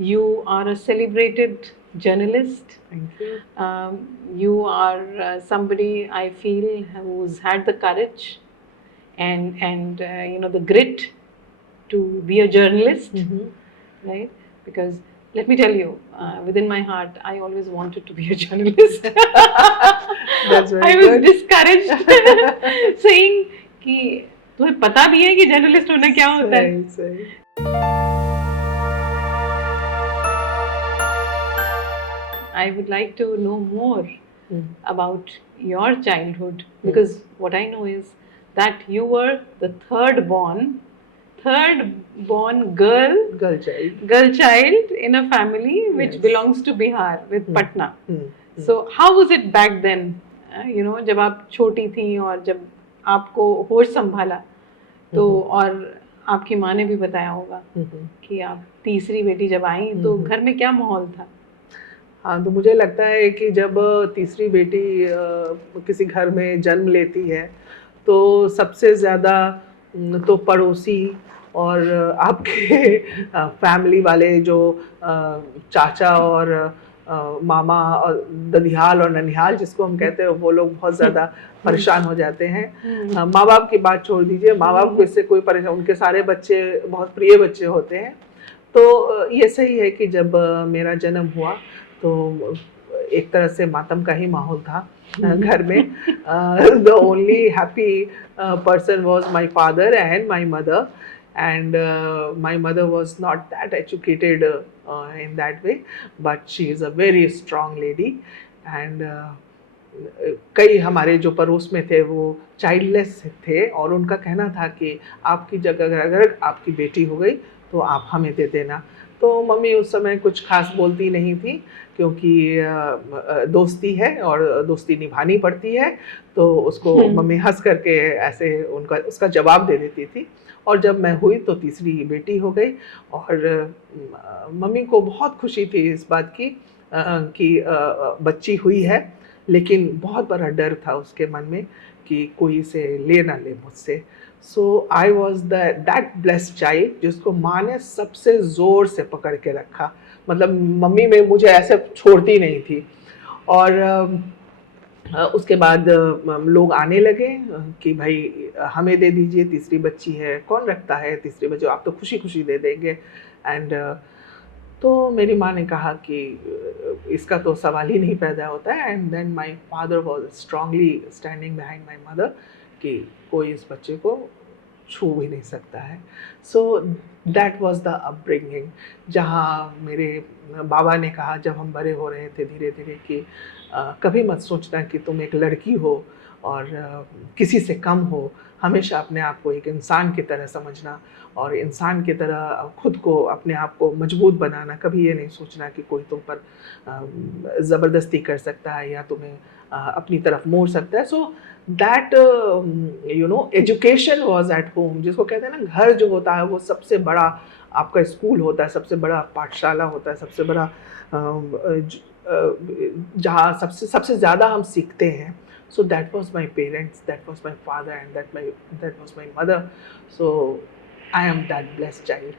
You are a celebrated journalist. Thank you. You are somebody I feel who's had the courage and the grit to be a journalist, right? Because let me tell you, within my heart, I always wanted to be a journalist. That's very I was good. discouraged, saying कि तुम्हें पता भी है कि journalist होना क्या होता है. सही सही. I would like to know more about your childhood, because what I know is that you were the third born girl child in a family which Yes. belongs to Bihar with Patna. So how was it back then? जब आप छोटी थी और जब आपको होश संभाला तो और आपकी माँ ने भी बताया होगा कि आप तीसरी बेटी जब आई तो घर में क्या माहौल था? हाँ, तो मुझे लगता है कि जब तीसरी बेटी किसी घर में जन्म लेती है तो सबसे ज़्यादा तो पड़ोसी और आपके फैमिली वाले जो चाचा और मामा और ददियाल और ननिहाल जिसको हम कहते हैं, वो लोग बहुत ज़्यादा परेशान हो जाते हैं. माँ बाप की बात छोड़ दीजिए, माँ बाप को इससे कोई परेशान, उनके सारे बच्चे बहुत प्रिय बच्चे होते हैं. तो ये सही है कि जब मेरा जन्म हुआ तो एक तरह से मातम का ही माहौल था घर में. The only happy person was my father and my mother, and my mother was not that educated in that way, but she is a very strong lady. And कई हमारे जो पड़ोस में थे वो चाइल्डलेस थे और उनका कहना था कि आपकी जगह अगर आपकी बेटी हो गई तो आप हमें दे देना. तो मम्मी उस समय कुछ खास बोलती नहीं थी क्योंकि दोस्ती है और दोस्ती निभानी पड़ती है, तो उसको मम्मी हंस करके ऐसे उसका जवाब दे देती थी. और जब मैं हुई तो तीसरी बेटी हो गई और मम्मी को बहुत खुशी थी इस बात की कि बच्ची हुई है, लेकिन बहुत बड़ा डर था उसके मन में कि कोई इसे ले ना ले मुझसे. So I was that blessed child जिसको माँ ने सबसे ज़ोर से पकड़ के रखा. मतलब मम्मी में मुझे ऐसे छोड़ती नहीं थी. और उसके बाद लोग आने लगे कि भाई हमें दे दीजिए, तीसरी बच्ची है, कौन रखता है तीसरी बच्ची, आप तो खुशी खुशी दे देंगे. एंड तो मेरी माँ ने कहा कि इसका तो सवाल ही नहीं पैदा होता है. And then my father was strongly standing behind my mother कि कोई इस बच्चे को छू भी नहीं सकता है. So that was the upbringing, जहाँ मेरे बाबा ने कहा जब हम बड़े हो रहे थे धीरे धीरे कि कभी मत सोचना कि तुम एक लड़की हो और किसी से कम हो. हमेशा अपने आप को एक इंसान की तरह समझना और इंसान की तरह खुद को अपने आप को मजबूत बनाना. कभी ये नहीं सोचना कि कोई तुम पर ज़बरदस्ती कर सकता है या तुम्हें अपनी तरफ मोड़ सकता है. So that education was at home, जिसको कहते हैं ना घर जो होता है वो सबसे बड़ा आपका स्कूल होता है, सबसे बड़ा पाठशाला होता है, सबसे बड़ा जहाँ सबसे ज़्यादा हम सीखते हैं. So that was my parents, that was my father, and that was my mother. So I am that blessed child.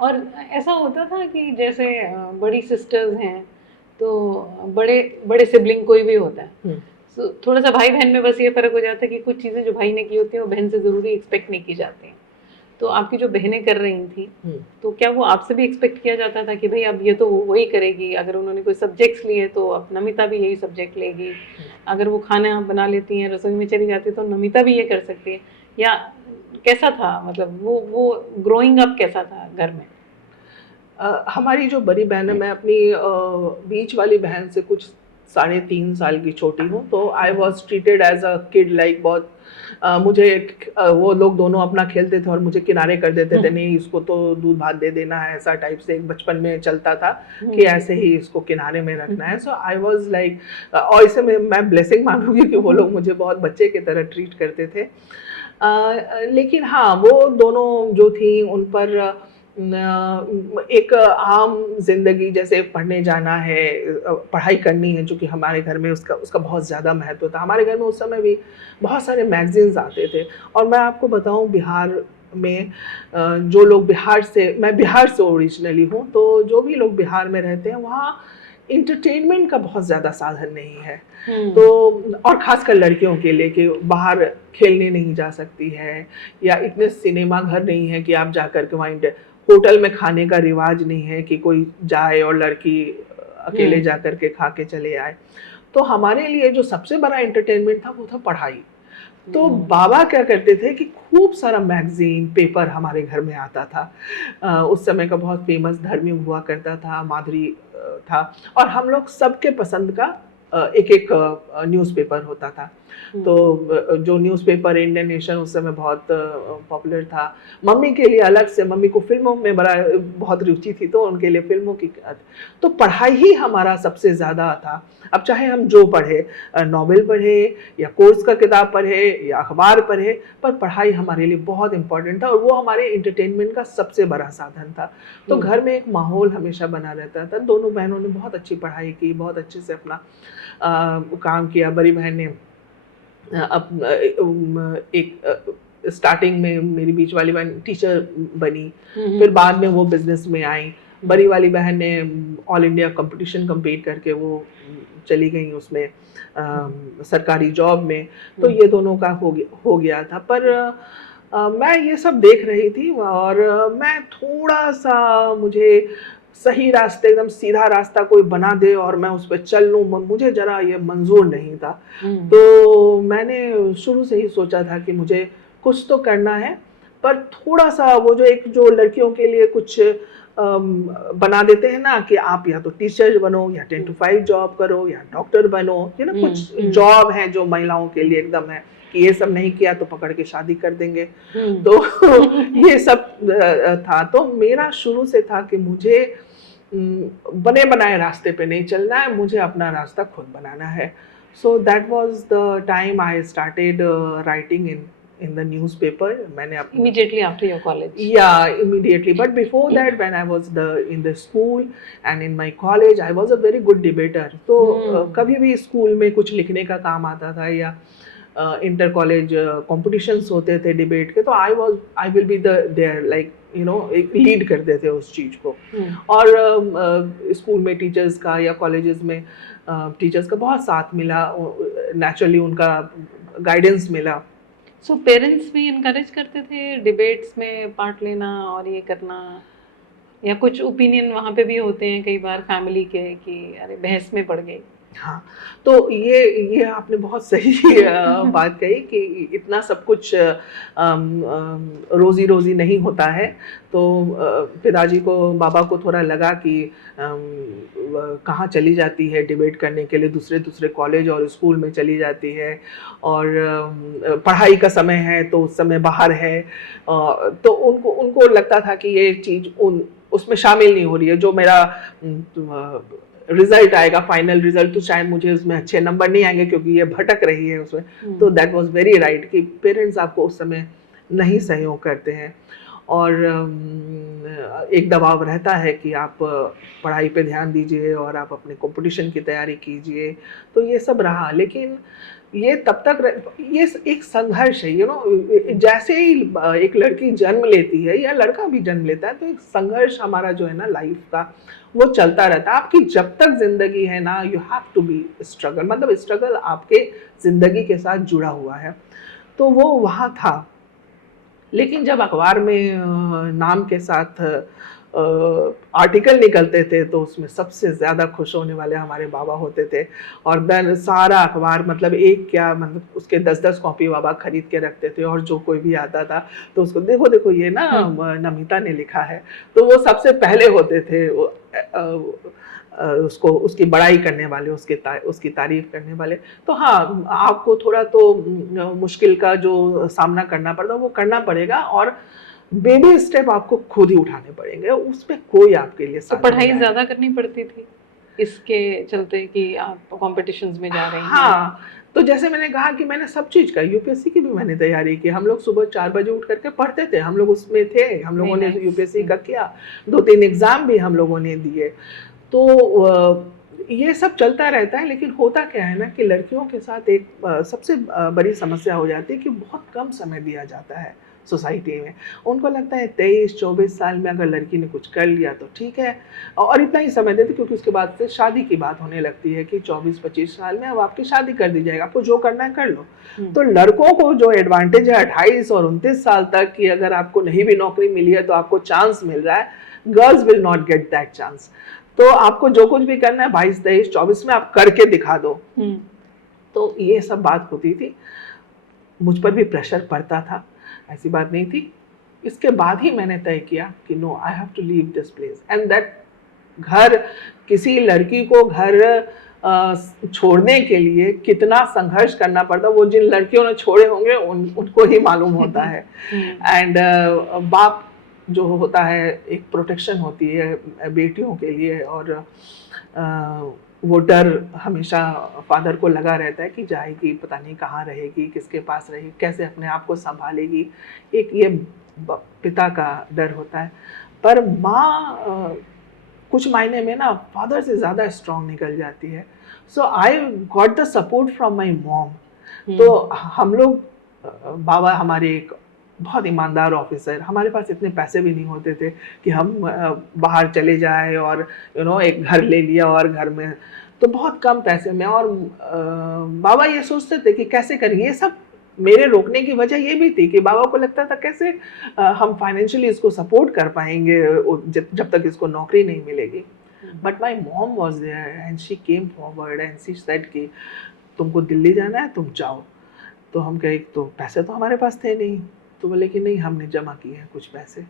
और ऐसा होता था कि जैसे बड़ी सिस्टर्स हैं तो बड़े बड़े सिबलिंग कोई भी होता है, so, थोड़ा सा भाई बहन में बस ये फ़र्क हो जाता है कि कुछ चीज़ें जो भाई ने की होती हैं वो बहन से ज़रूरी एक्सपेक्ट नहीं की जाती हैं. तो आपकी जो बहनें कर रही थी तो क्या वो आपसे भी एक्सपेक्ट किया जाता था कि भाई अब ये तो वही करेगी, अगर उन्होंने कोई सब्जेक्ट्स लिए तो अब नमिता भी यही सब्जेक्ट लेगी, अगर वो खाना बना लेती हैं रसोई में चली जाती है तो नमिता भी ये कर सकती है, या कैसा था? मतलब वो ग्रोइंग अप कैसा था घर में? हमारी जो बड़ी बहन है, मैं अपनी बीच वाली बहन से कुछ 3.5 साल की छोटी हूँ, तो I was treated as a kid like. बहुत मुझे वो लोग दोनों अपना खेलते थे और मुझे किनारे कर देते थे, नहीं इसको तो दूध भात दे देना है, ऐसा टाइप से एक बचपन में चलता था कि ऐसे ही इसको किनारे में रखना है. सो आई वॉज लाइक, और इसे मैं ब्लेसिंग मानूंगी कि वो लोग मुझे बहुत बच्चे की तरह ट्रीट करते थे. लेकिन हाँ, वो दोनों जो थी उन पर एक आम जिंदगी जैसे पढ़ने जाना है, पढ़ाई करनी है, जो कि हमारे घर में उसका बहुत ज़्यादा महत्व था. हमारे घर में उस समय भी बहुत सारे मैगजीन्स आते थे. और मैं आपको बताऊं, बिहार में जो लोग बिहार से, मैं बिहार से ओरिजिनली हूँ, तो जो भी लोग बिहार में रहते हैं वहाँ इंटरटेनमेंट का बहुत ज़्यादा साधन नहीं है। तो और ख़ासकर लड़कियों के लिए कि बाहर खेलने नहीं जा सकती है, या इतने सिनेमा घर नहीं है कि आप जा कर के वहाँ होटल में खाने का रिवाज नहीं है कि कोई जाए और लड़की अकेले जा कर के खा के चले आए। तो हमारे लिए जो सबसे बड़ा एंटरटेनमेंट था वो था पढ़ाई। तो बाबा क्या करते थे कि खूब सारा मैगजीन पेपर हमारे घर में आता था। उस समय का बहुत फेमस धर्मी हुआ करता था, माधुरी था, और हम लोग सबके पसंद का एक एक न्यूज़पेपर होता था। तो जो न्यूज़पेपर इंडियन नेशन उस समय बहुत पॉपुलर था। मम्मी के लिए अलग से, मम्मी को फिल्मों में बहुत रुचि थी, तो उनके लिए फिल्मों की, तो पढ़ाई ही हमारा सबसे ज़्यादा था। अब चाहे हम जो पढ़े, नॉवेल पढ़े या कोर्स का किताब पढ़े या अखबार पढ़े, पर पढ़ाई हमारे लिए बहुत इम्पोर्टेंट था और वो हमारे इंटरटेनमेंट का सबसे बड़ा साधन था। तो घर में एक माहौल हमेशा बना रहता था। दोनों बहनों ने बहुत अच्छी पढ़ाई की, बहुत अच्छे से अपना काम किया। बड़ी बहन ने एक स्टार्टिंग में मेरी बीच वाली बहन टीचर बनी, फिर बाद में वो बिजनेस में आई। बड़ी वाली बहन ने ऑल इंडिया कंपटीशन कम्पीट करके वो चली गई उसमें सरकारी जॉब में। तो ये दोनों का हो गया था। पर मैं ये सब देख रही थी और मैं थोड़ा सा, मुझे सही रास्ते, एकदम सीधा रास्ता कोई बना दे और मैं उस पर चल लूँ, मुझे जरा ये मंजूर नहीं था। तो मैंने शुरू से ही सोचा था कि मुझे कुछ तो करना है, पर थोड़ा सा वो जो लड़कियों के लिए कुछ बना देते हैं ना कि आप या तो टीचर बनो या 10 to 5 जॉब करो या डॉक्टर बनो, ना कुछ जॉब है जो महिलाओं के लिए एकदम है कि ये सब नहीं किया तो पकड़ के शादी कर देंगे। तो ये सब था। तो मेरा शुरू से था कि मुझे बने बनाए रास्ते पे नहीं चलना है, मुझे अपना रास्ता खुद बनाना है। So that was the time I started writing in the newspaper. मैंने immediately after your college. Yeah, immediately. But before that, when I was in the school and in my college, I was a very good debater. तो कभी भी school में कुछ लिखने का काम आता था या इंटर कॉलेज कॉम्पिटिशन्स होते थे डिबेट के, तो I will be there like lead करते थे उस चीज़ को। और स्कूल में टीचर्स का या कॉलेजेस में टीचर्स का बहुत साथ मिला, नेचुरली उनका गाइडेंस मिला। सो पेरेंट्स भी इनकरेज करते थे डिबेट्स में पार्ट लेना और ये करना, या कुछ ओपिनियन वहाँ पे भी होते हैं कई बार फैमिली के कि अरे बहस में पड़ गई? हाँ, तो ये आपने बहुत सही बात कही कि इतना सब कुछ रोजी रोजी नहीं होता है। तो पिताजी को, बाबा को थोड़ा लगा कि कहाँ चली जाती है डिबेट करने के लिए, दूसरे कॉलेज और स्कूल में चली जाती है, और पढ़ाई का समय है तो उस समय बाहर है। तो उनको लगता था कि ये चीज़ उसमें शामिल नहीं हो रही है। जो मेरा रिजल्ट आएगा, फाइनल रिजल्ट, तो शायद मुझे उसमें अच्छे नंबर नहीं आएंगे क्योंकि ये भटक रही है उसमें। तो दैट वाज वेरी राइट कि पेरेंट्स आपको उस समय नहीं सहयोग करते हैं, और एक दबाव रहता है कि आप पढ़ाई पे ध्यान दीजिए और आप अपने कंपटीशन की तैयारी कीजिए। तो ये सब रहा, लेकिन ये तब तक ये एक संघर्ष है। जैसे ही एक लड़की जन्म लेती है या लड़का भी जन्म लेता है, तो एक संघर्ष हमारा जो है ना लाइफ का, वो चलता रहता है। आपकी जब तक जिंदगी है ना, you have to be struggle, मतलब स्ट्रगल आपके जिंदगी के साथ जुड़ा हुआ है। तो वो वहाँ था। लेकिन जब अखबार में नाम के साथ आर्टिकल निकलते थे, तो उसमें सबसे ज़्यादा खुश होने वाले हमारे बाबा होते थे। और देन सारा अखबार, मतलब एक क्या, मतलब उसके 10-10 कॉपी बाबा खरीद के रखते थे, और जो कोई भी आता था तो उसको देखो ये ना नमिता ने लिखा है, तो वो सबसे पहले होते थे उसकी बड़ाई करने वाले, उसकी तारीफ करने वाले। तो हाँ, आपको थोड़ा तो मुश्किल का जो सामना करना पड़ता है वो करना पड़ेगा, और बेबी स्टेप आपको खुद ही उठाने पड़ेंगे, उस पर कोई आपके लिए तो पढ़ाई ज़्यादा करनी पड़ती थी इसके चलते कि आप कॉम्पिटिशंस में जा रही हैं? हाँ, तो जैसे मैंने कहा कि मैंने सब चीज़ का, यूपीएससी की भी मैंने तैयारी की। हम लोग सुबह 4 बजे उठ करके पढ़ते थे, हम लोग उसमें थे, हम लोगों ने यूपीएससी का किया, 2-3 एग्ज़ाम भी हम लोगों ने दिए। तो ये सब चलता रहता है, लेकिन होता क्या है ना कि लड़कियों के साथ एक सबसे बड़ी समस्या हो जाती है कि बहुत कम समय दिया जाता है सोसाइटी में। उनको लगता है 23-24 साल में अगर लड़की ने कुछ कर लिया तो ठीक है, और इतना ही समय देते, क्योंकि उसके बाद से शादी की बात होने लगती है कि 24-25 साल में अब आपकी शादी कर दी जाएगी, आपको जो करना है कर लो। तो लड़कों को जो एडवांटेज है 28 और 29 साल तक कि अगर आपको नहीं भी नौकरी मिली है तो आपको चांस मिल रहा है, girls will not get that chance. तो आपको जो कुछ भी करना है 22, 23, 24 में आप करके दिखा दो। तो ये सब बात होती थी, मुझ पर भी प्रेशर पड़ता था, ऐसी बात नहीं थी। इसके बाद ही मैंने तय किया कि no, I have to leave this place and that. घर, किसी लड़की को घर छोड़ने के लिए कितना संघर्ष करना पड़ता, वो जिन लड़कियों ने छोड़े होंगे उनको ही मालूम होता है। एंड बाप जो होता है, एक प्रोटेक्शन होती है बेटियों के लिए, और वो डर हमेशा फादर को लगा रहता है कि जाएगी, पता नहीं कहाँ रहेगी, किसके पास रहेगी, कैसे अपने आप को संभालेगी, एक ये पिता का डर होता है। पर माँ कुछ मायने में ना फादर से ज़्यादा स्ट्रॉन्ग निकल जाती है। So I got the support from my mom. तो हम लोग, बाबा हमारे एक बहुत ईमानदार ऑफिसर, हमारे पास इतने पैसे भी नहीं होते थे कि हम बाहर चले जाए और एक घर ले लिया और घर में तो बहुत कम पैसे में, और बाबा ये सोचते थे कि कैसे करेंगे। ये सब मेरे रोकने की वजह ये भी थी कि बाबा को लगता था कैसे हम फाइनेंशियली इसको सपोर्ट कर पाएंगे जब तक इसको नौकरी नहीं मिलेगी। But my mom was there and she came forward and she said कि तुमको दिल्ली जाना है, तुम जाओ। तो हम कहे, तो पैसे तो हमारे पास थे नहीं। तो बोले कि नहीं, हमने जमा किए हैं कुछ पैसे,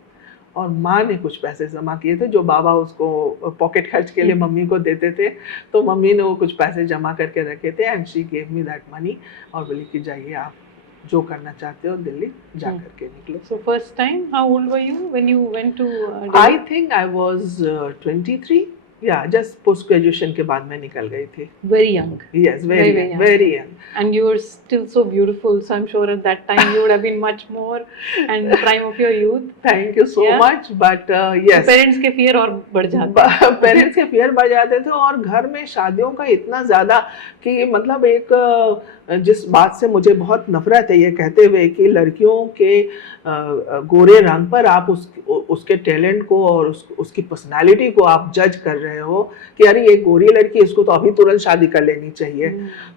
और माँ ने कुछ पैसे जमा किए थे जो बाबा उसको पॉकेट खर्च के लिए मम्मी को देते थे। तो मम्मी ने वो कुछ पैसे जमा करके रखे थे and she gave me that money, और बोली कि जाइए, आप जो करना चाहते हो दिल्ली जा करके निकलो। So first time, how old were you when you went to Delhi? I think I was 23. Yeah, just post graduation के बाद मैं निकल गई थी. Very young. Yes, very young, very young. And you were still so beautiful, so I'm sure at that time you would have been much more and the prime of your youth. Thank you so much, but yes. So parents के fear और बढ़ जाते. Parents के fear बढ़ जाते थे, और घर में शादियों का इतना ज़्यादा कि मतलब एक जिस बात से मुझे बहुत नफरत है ये कहते हुए कि लड़कियों के गोरे रंग पर आप उसके टैलेंट को और उसकी पर्सनालिटी को आप जज कर रहे हो कि अरे ये गोरी लड़की, इसको तो अभी तुरंत शादी कर लेनी चाहिए।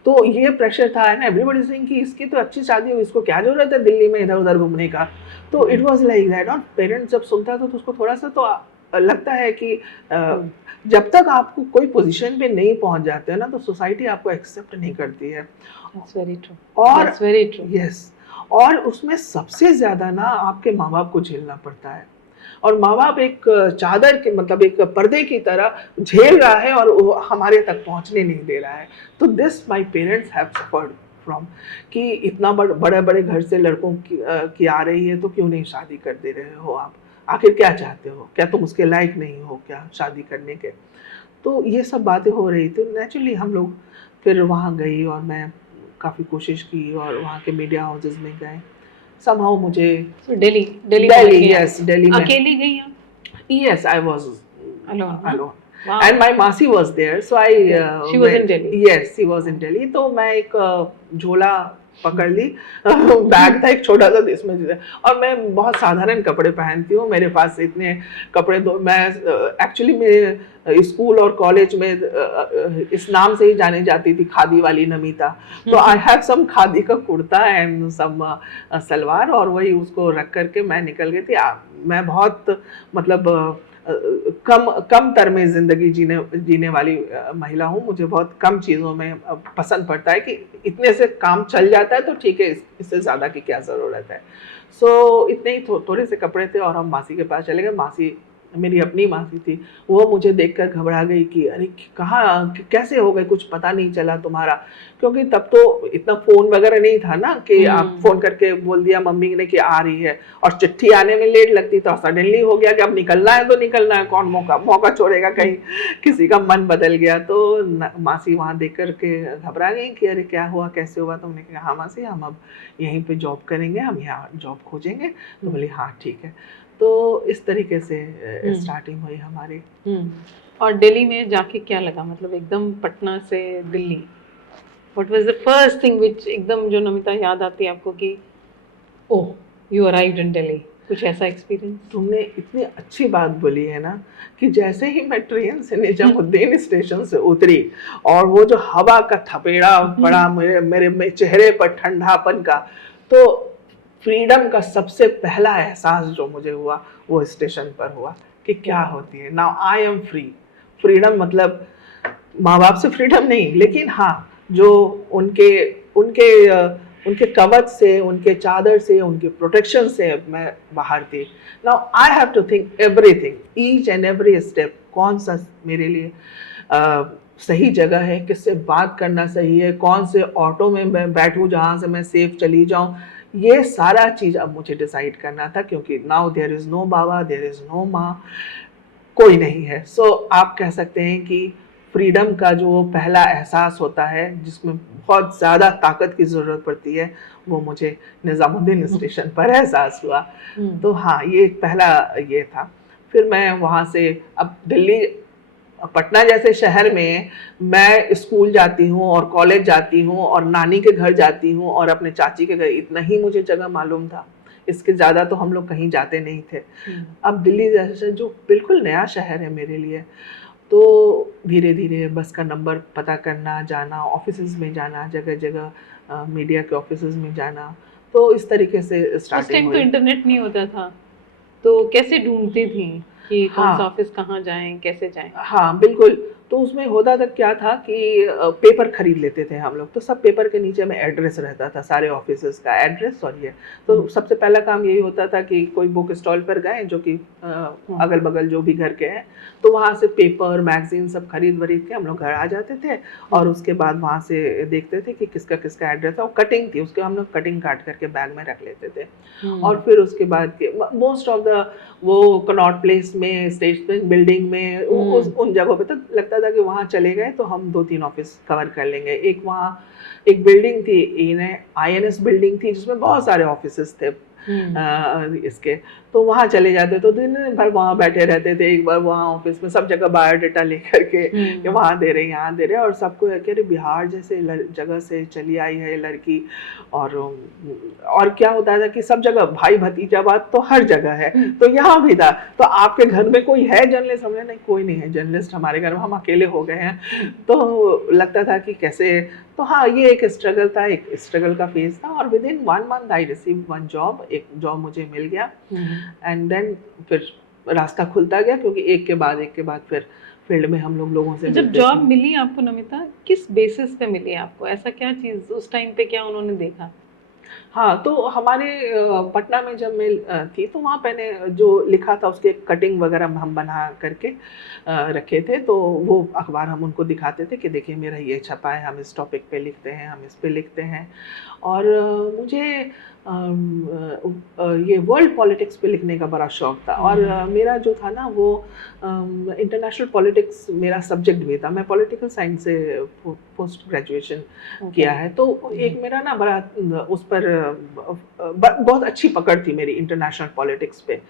तो ये प्रेशर था ना, एवरीबॉडी सेइंग कि इसकी तो अच्छी शादी हो, इसको क्या जरूरत है दिल्ली में इधर उधर घूमने का। तो इट वाज लाइक दैट। और पेरेंट्स जब सुनता था तो उसको थोड़ा सा तो लगता है कि जब तक आपको कोई पोजीशन पे नहीं पहुंच जाते हैं ना तो सोसाइटी आपको एक्सेप्ट नहीं करती है। That's very true. और That's very true. Yes. और उसमें सबसे ज्यादा ना आपके माँ बाप को झेलना पड़ता है, और माँ बाप एक चादर के मतलब एक पर्दे की तरह झेल रहा है और वो हमारे तक पहुंचने नहीं दे रहा है। तो this my parents have suffered from कि इतना बड़े बड़े घर से लड़कों की आ रही है तो क्यों नहीं शादी कर दे रहे हो आप, आखिर क्या चाहते हो, क्या तुम उसके लायक नहीं हो क्या शादी करने के। तो ये सब बातें हो रही थी। नेचुरली हम लोग फिर वहाँ गई और मैं काफ़ी कोशिश की और वहाँ के मीडिया हाउसेस में गए। somehow मुझे दिल्ली yes दिल्ली में अकेली गई आप? Yes, I was alone. Wow. And my मासी was there, so I she was in Delhi. Yes, she was in Delhi. तो मैं एक झोला पकड़ ली, बैग था एक छोटा सा इसमें, और मैं बहुत साधारण कपड़े पहनती हूँ, मेरे पास इतने कपड़े तो मैं एक्चुअली मेरे स्कूल और कॉलेज में इस नाम से ही जाने जाती थी, खादी वाली नमिता। तो आई हैव सम खादी का कुर्ता एंड सम सलवार, और वही उसको रख करके मैं निकल गई थी। मैं बहुत मतलब कम तर में जिंदगी जीने वाली महिला हूँ। मुझे बहुत कम चीज़ों में पसंद पड़ता है कि इतने से काम चल जाता है तो ठीक है, इससे ज़्यादा की क्या ज़रूरत है। सो इतने ही थोड़े से कपड़े थे और हम मासी के पास चले गए। मासी मेरी अपनी मासी थी, वो मुझे देखकर घबरा गई कि अरे कहाँ कैसे हो गए, कुछ पता नहीं चला तुम्हारा, क्योंकि तब तो इतना फ़ोन वगैरह नहीं था ना कि आप फ़ोन करके बोल दिया मम्मी ने कि आ रही है, और चिट्ठी आने में लेट लगती, तो सडनली हो गया कि अब निकलना है तो निकलना है, कौन मौका छोड़ेगा, कहीं किसी का मन बदल गया। तो मासी वहाँ देख कर के घबरा गई कि अरे क्या हुआ, कैसे हुआ। तो हमने कहा हाँ मासी, हम अब यहीं पर जॉब करेंगे, हम यहाँ जॉब खोजेंगे। तो बोली हाँ ठीक है। तो इस तरीके से स्टार्टिंग हुई हमारी। और दिल्ली में जाके क्या लगा, मतलब एकदम पटना से Delhi, what was the first thing which एकदम जो नमिता याद आती है आपको कि oh you arrived in Delhi, कुछ ऐसा एक्सपीरियंस? तुमने इतनी अच्छी बात बोली है ना कि जैसे ही मैं ट्रेन से निजामुद्दीन स्टेशन से उतरी और वो जो हवा का थपेड़ा पड़ा मेरे चेहरे पर ठंडापन का, तो फ्रीडम का सबसे पहला एहसास जो मुझे हुआ वो स्टेशन पर हुआ कि क्या होती है। Now I am free. Freedom मतलब माँ बाप से फ्रीडम नहीं, लेकिन हाँ जो उनके उनके उनके कवच से, उनके चादर से, उनके प्रोटेक्शन से मैं बाहर थी। Now I have to think everything, each and every step, कौन सा मेरे लिए सही जगह है, किससे बात करना सही है, कौन से ऑटो में मैं बैठूं जहाँ से मैं सेफ चली जाऊं, ये सारा चीज़ अब मुझे डिसाइड करना था। क्योंकि now there is no baba, there is no maa, कोई नहीं है। सो आप कह सकते हैं कि फ्रीडम का जो पहला एहसास होता है जिसमें बहुत ज़्यादा ताकत की ज़रूरत पड़ती है, वो मुझे निज़ामुद्दीन स्टेशन पर एहसास हुआ। तो हाँ, ये पहला ये था। फिर मैं वहाँ से अब दिल्ली, पटना जैसे शहर में मैं स्कूल जाती हूँ और कॉलेज जाती हूँ और नानी के घर जाती हूँ और अपने चाची के घर, इतना ही मुझे जगह मालूम था, इसके ज़्यादा तो हम लोग कहीं जाते नहीं थे। अब दिल्ली जैसे जो बिल्कुल नया शहर है मेरे लिए, तो धीरे धीरे बस का नंबर पता करना, जाना, ऑफिसेज में जाना, जगह जगह मीडिया के ऑफिसेज में जाना, तो इस तरीके से स्टार्टिंग हुई। उस टाइम तो इंटरनेट नहीं होता था, तो कैसे ढूंढती थी कि कौन सा ऑफिस कहाँ जाएं, कैसे जाएं? हाँ बिल्कुल। तो उसमें होता था क्या था कि पेपर खरीद लेते थे हम लोग, तो सब पेपर के नीचे में एड्रेस रहता था, सारे ऑफिसेज का एड्रेस और ये। तो सबसे पहला काम यही होता था कि कोई बुक स्टॉल पर गए जो कि अगल बगल जो भी घर के हैं, तो वहाँ से पेपर मैगजीन सब खरीद वरीद के हम लोग घर आ जाते थे। और उसके बाद वहाँ से देखते थे कि किसका किसका एड्रेस है, और कटिंग थी उसके, हम लोग कटिंग काट करके बैग में रख लेते थे। और फिर उसके बाद मोस्ट ऑफ द वो कनॉट प्लेस में, स्टेशन बिल्डिंग में, उन जगहों पे तो लगता था कि वहाँ चले गए तो हम 2-3 ऑफिस कवर कर लेंगे। एक वहाँ एक बिल्डिंग थी, INS बिल्डिंग थी जिसमें बहुत सारे ऑफिसेस थे इसके, तो वहाँ चले जाते, तो दिन भर वहाँ बैठे रहते थे। एक बार वहाँ ऑफिस में सब जगह बायोडाटा लेकर के कि वहाँ दे रहे, यहाँ दे रहे, और सबको अरे बिहार जैसे जगह से चली आई है लड़की। और क्या होता था कि सब जगह भाई भतीजावाद तो हर जगह है, तो यहाँ भी था। तो आपके घर में कोई है जर्नलिस्ट? हमने नहीं, कोई नहीं है जर्नलिस्ट हमारे घर में, हम अकेले हो गए हैं। तो लगता था कि कैसे, तो हाँ ये एक स्ट्रगल था, एक स्ट्रगल का फेज था। और with in 1 month I receive 1 job, एक जॉब मुझे मिल गया। एंड देन फिर रास्ता खुलता गया, क्योंकि एक के बाद फिर फील्ड में हम लोगों से। जब जॉब मिली आपको नमिता, किस बेसिस पे मिली आपको? ऐसा क्या चीज उस टाइम पे क्या उन्होंने देखा? हाँ, तो हमारे पटना में जब मैं थी तो वहाँ मैंने जो लिखा था उसके कटिंग वगैरह हम बना करके रखे थे। तो वो अखबार हम उनको दिखाते थे कि देखिए मेरा ये छपा है, हम इस टॉपिक पे लिखते हैं, हम इस पे लिखते हैं। और मुझे ये वर्ल्ड पॉलिटिक्स पे लिखने का बड़ा शौक था। और मेरा जो था ना वो इंटरनेशनल पॉलिटिक्स मेरा सब्जेक्ट भी था। मैं पॉलिटिकल साइंस से पोस्ट ग्रेजुएशन किया है। तो एक मेरा ना बड़ा उस पर बहुत अच्छी पकड़ थी मेरी इंटरनेशनल पॉलिटिक्स पे।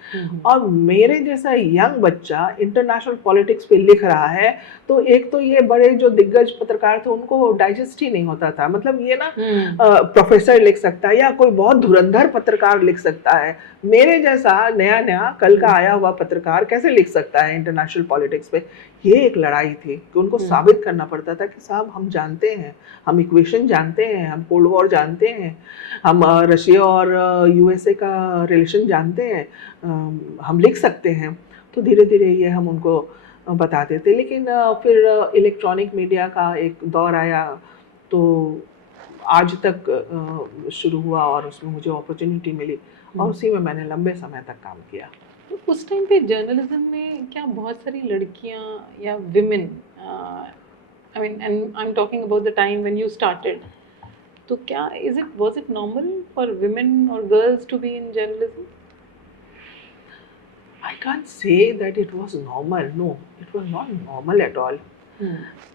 और मेरे जैसा यंग बच्चा इंटरनेशनल पॉलिटिक्स पे लिख रहा है, तो एक तो ये बड़े जो दिग्गज पत्रकार थे उनको डाइजेस्ट ही नहीं होता था। मतलब ये ना प्रोफेसर लिख सकता है या कोई बहुत धुरंधर पत्रकार लिख सकता है, मेरे जैसा नया नया कल का आया हुआ पत्रकार कैसे लिख सकता है इंटरनेशनल पॉलिटिक्स पे। ये एक लड़ाई थी कि उनको साबित करना पड़ता था कि साहब हम जानते हैं, हम इक्वेशन जानते हैं, हम कोल्ड वॉर जानते हैं, हम रशिया और USA का रिलेशन जानते हैं, हम लिख सकते हैं। तो धीरे धीरे ये हम उनको बताते थे। लेकिन फिर इलेक्ट्रॉनिक मीडिया का एक दौर आया, तो आज तक शुरू हुआ और उसमें मुझे अपॉर्चुनिटी मिली और उसी में मैंने लंबे समय तक काम किया। तो उस टाइम पे जर्नलिज्म में क्या बहुत सारी लड़कियां या women, I mean and I am talking about the time when you started, तो क्या was it normal for women और girls to be in journalism? I can't say that it was normal. No, it was not normal at all.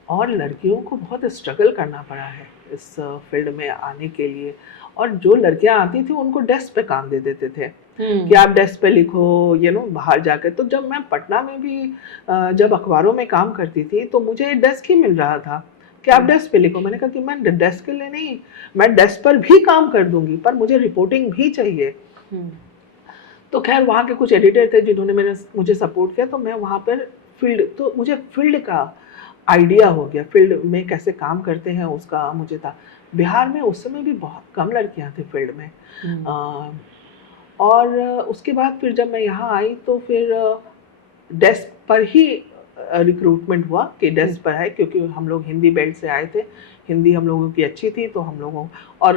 और लड़कियों को बहुत struggle करना पड़ा है इस फील्ड में आने के लिए। और जो लड़कियां आती थी उनको डेस्क पे काम दे देते थे। कि आप डेस्क पे लिखो, बाहर जाकर। तो जब मैं पटना में भी जब अखबारों में काम करती थी तो मुझे डेस्क ही मिल रहा था कि आप डेस्क पे लिखो। मैंने कहा कि मैं डेस्क के लिए नहीं, मैं डेस्क पर भी काम कर दूंगी, पर मुझे रिपोर्टिंग भी चाहिए। तो खैर वहाँ के कुछ एडिटर थे जिन्होंने मुझे सपोर्ट किया, तो मैं वहाँ पर तो मुझे फील्ड का आइडिया हो गया, फील्ड में कैसे काम करते हैं उसका मुझे था। बिहार में उस समय भी बहुत कम लड़कियां थी फील्ड में। और उसके बाद फिर जब मैं यहाँ आई तो फिर डेस्क पर ही रिक्रूटमेंट हुआ कि डेस्क पर है, क्योंकि हम लोग हिंदी बेल्ट से आए थे, हिंदी हम लोगों की अच्छी थी, तो हम लोगों और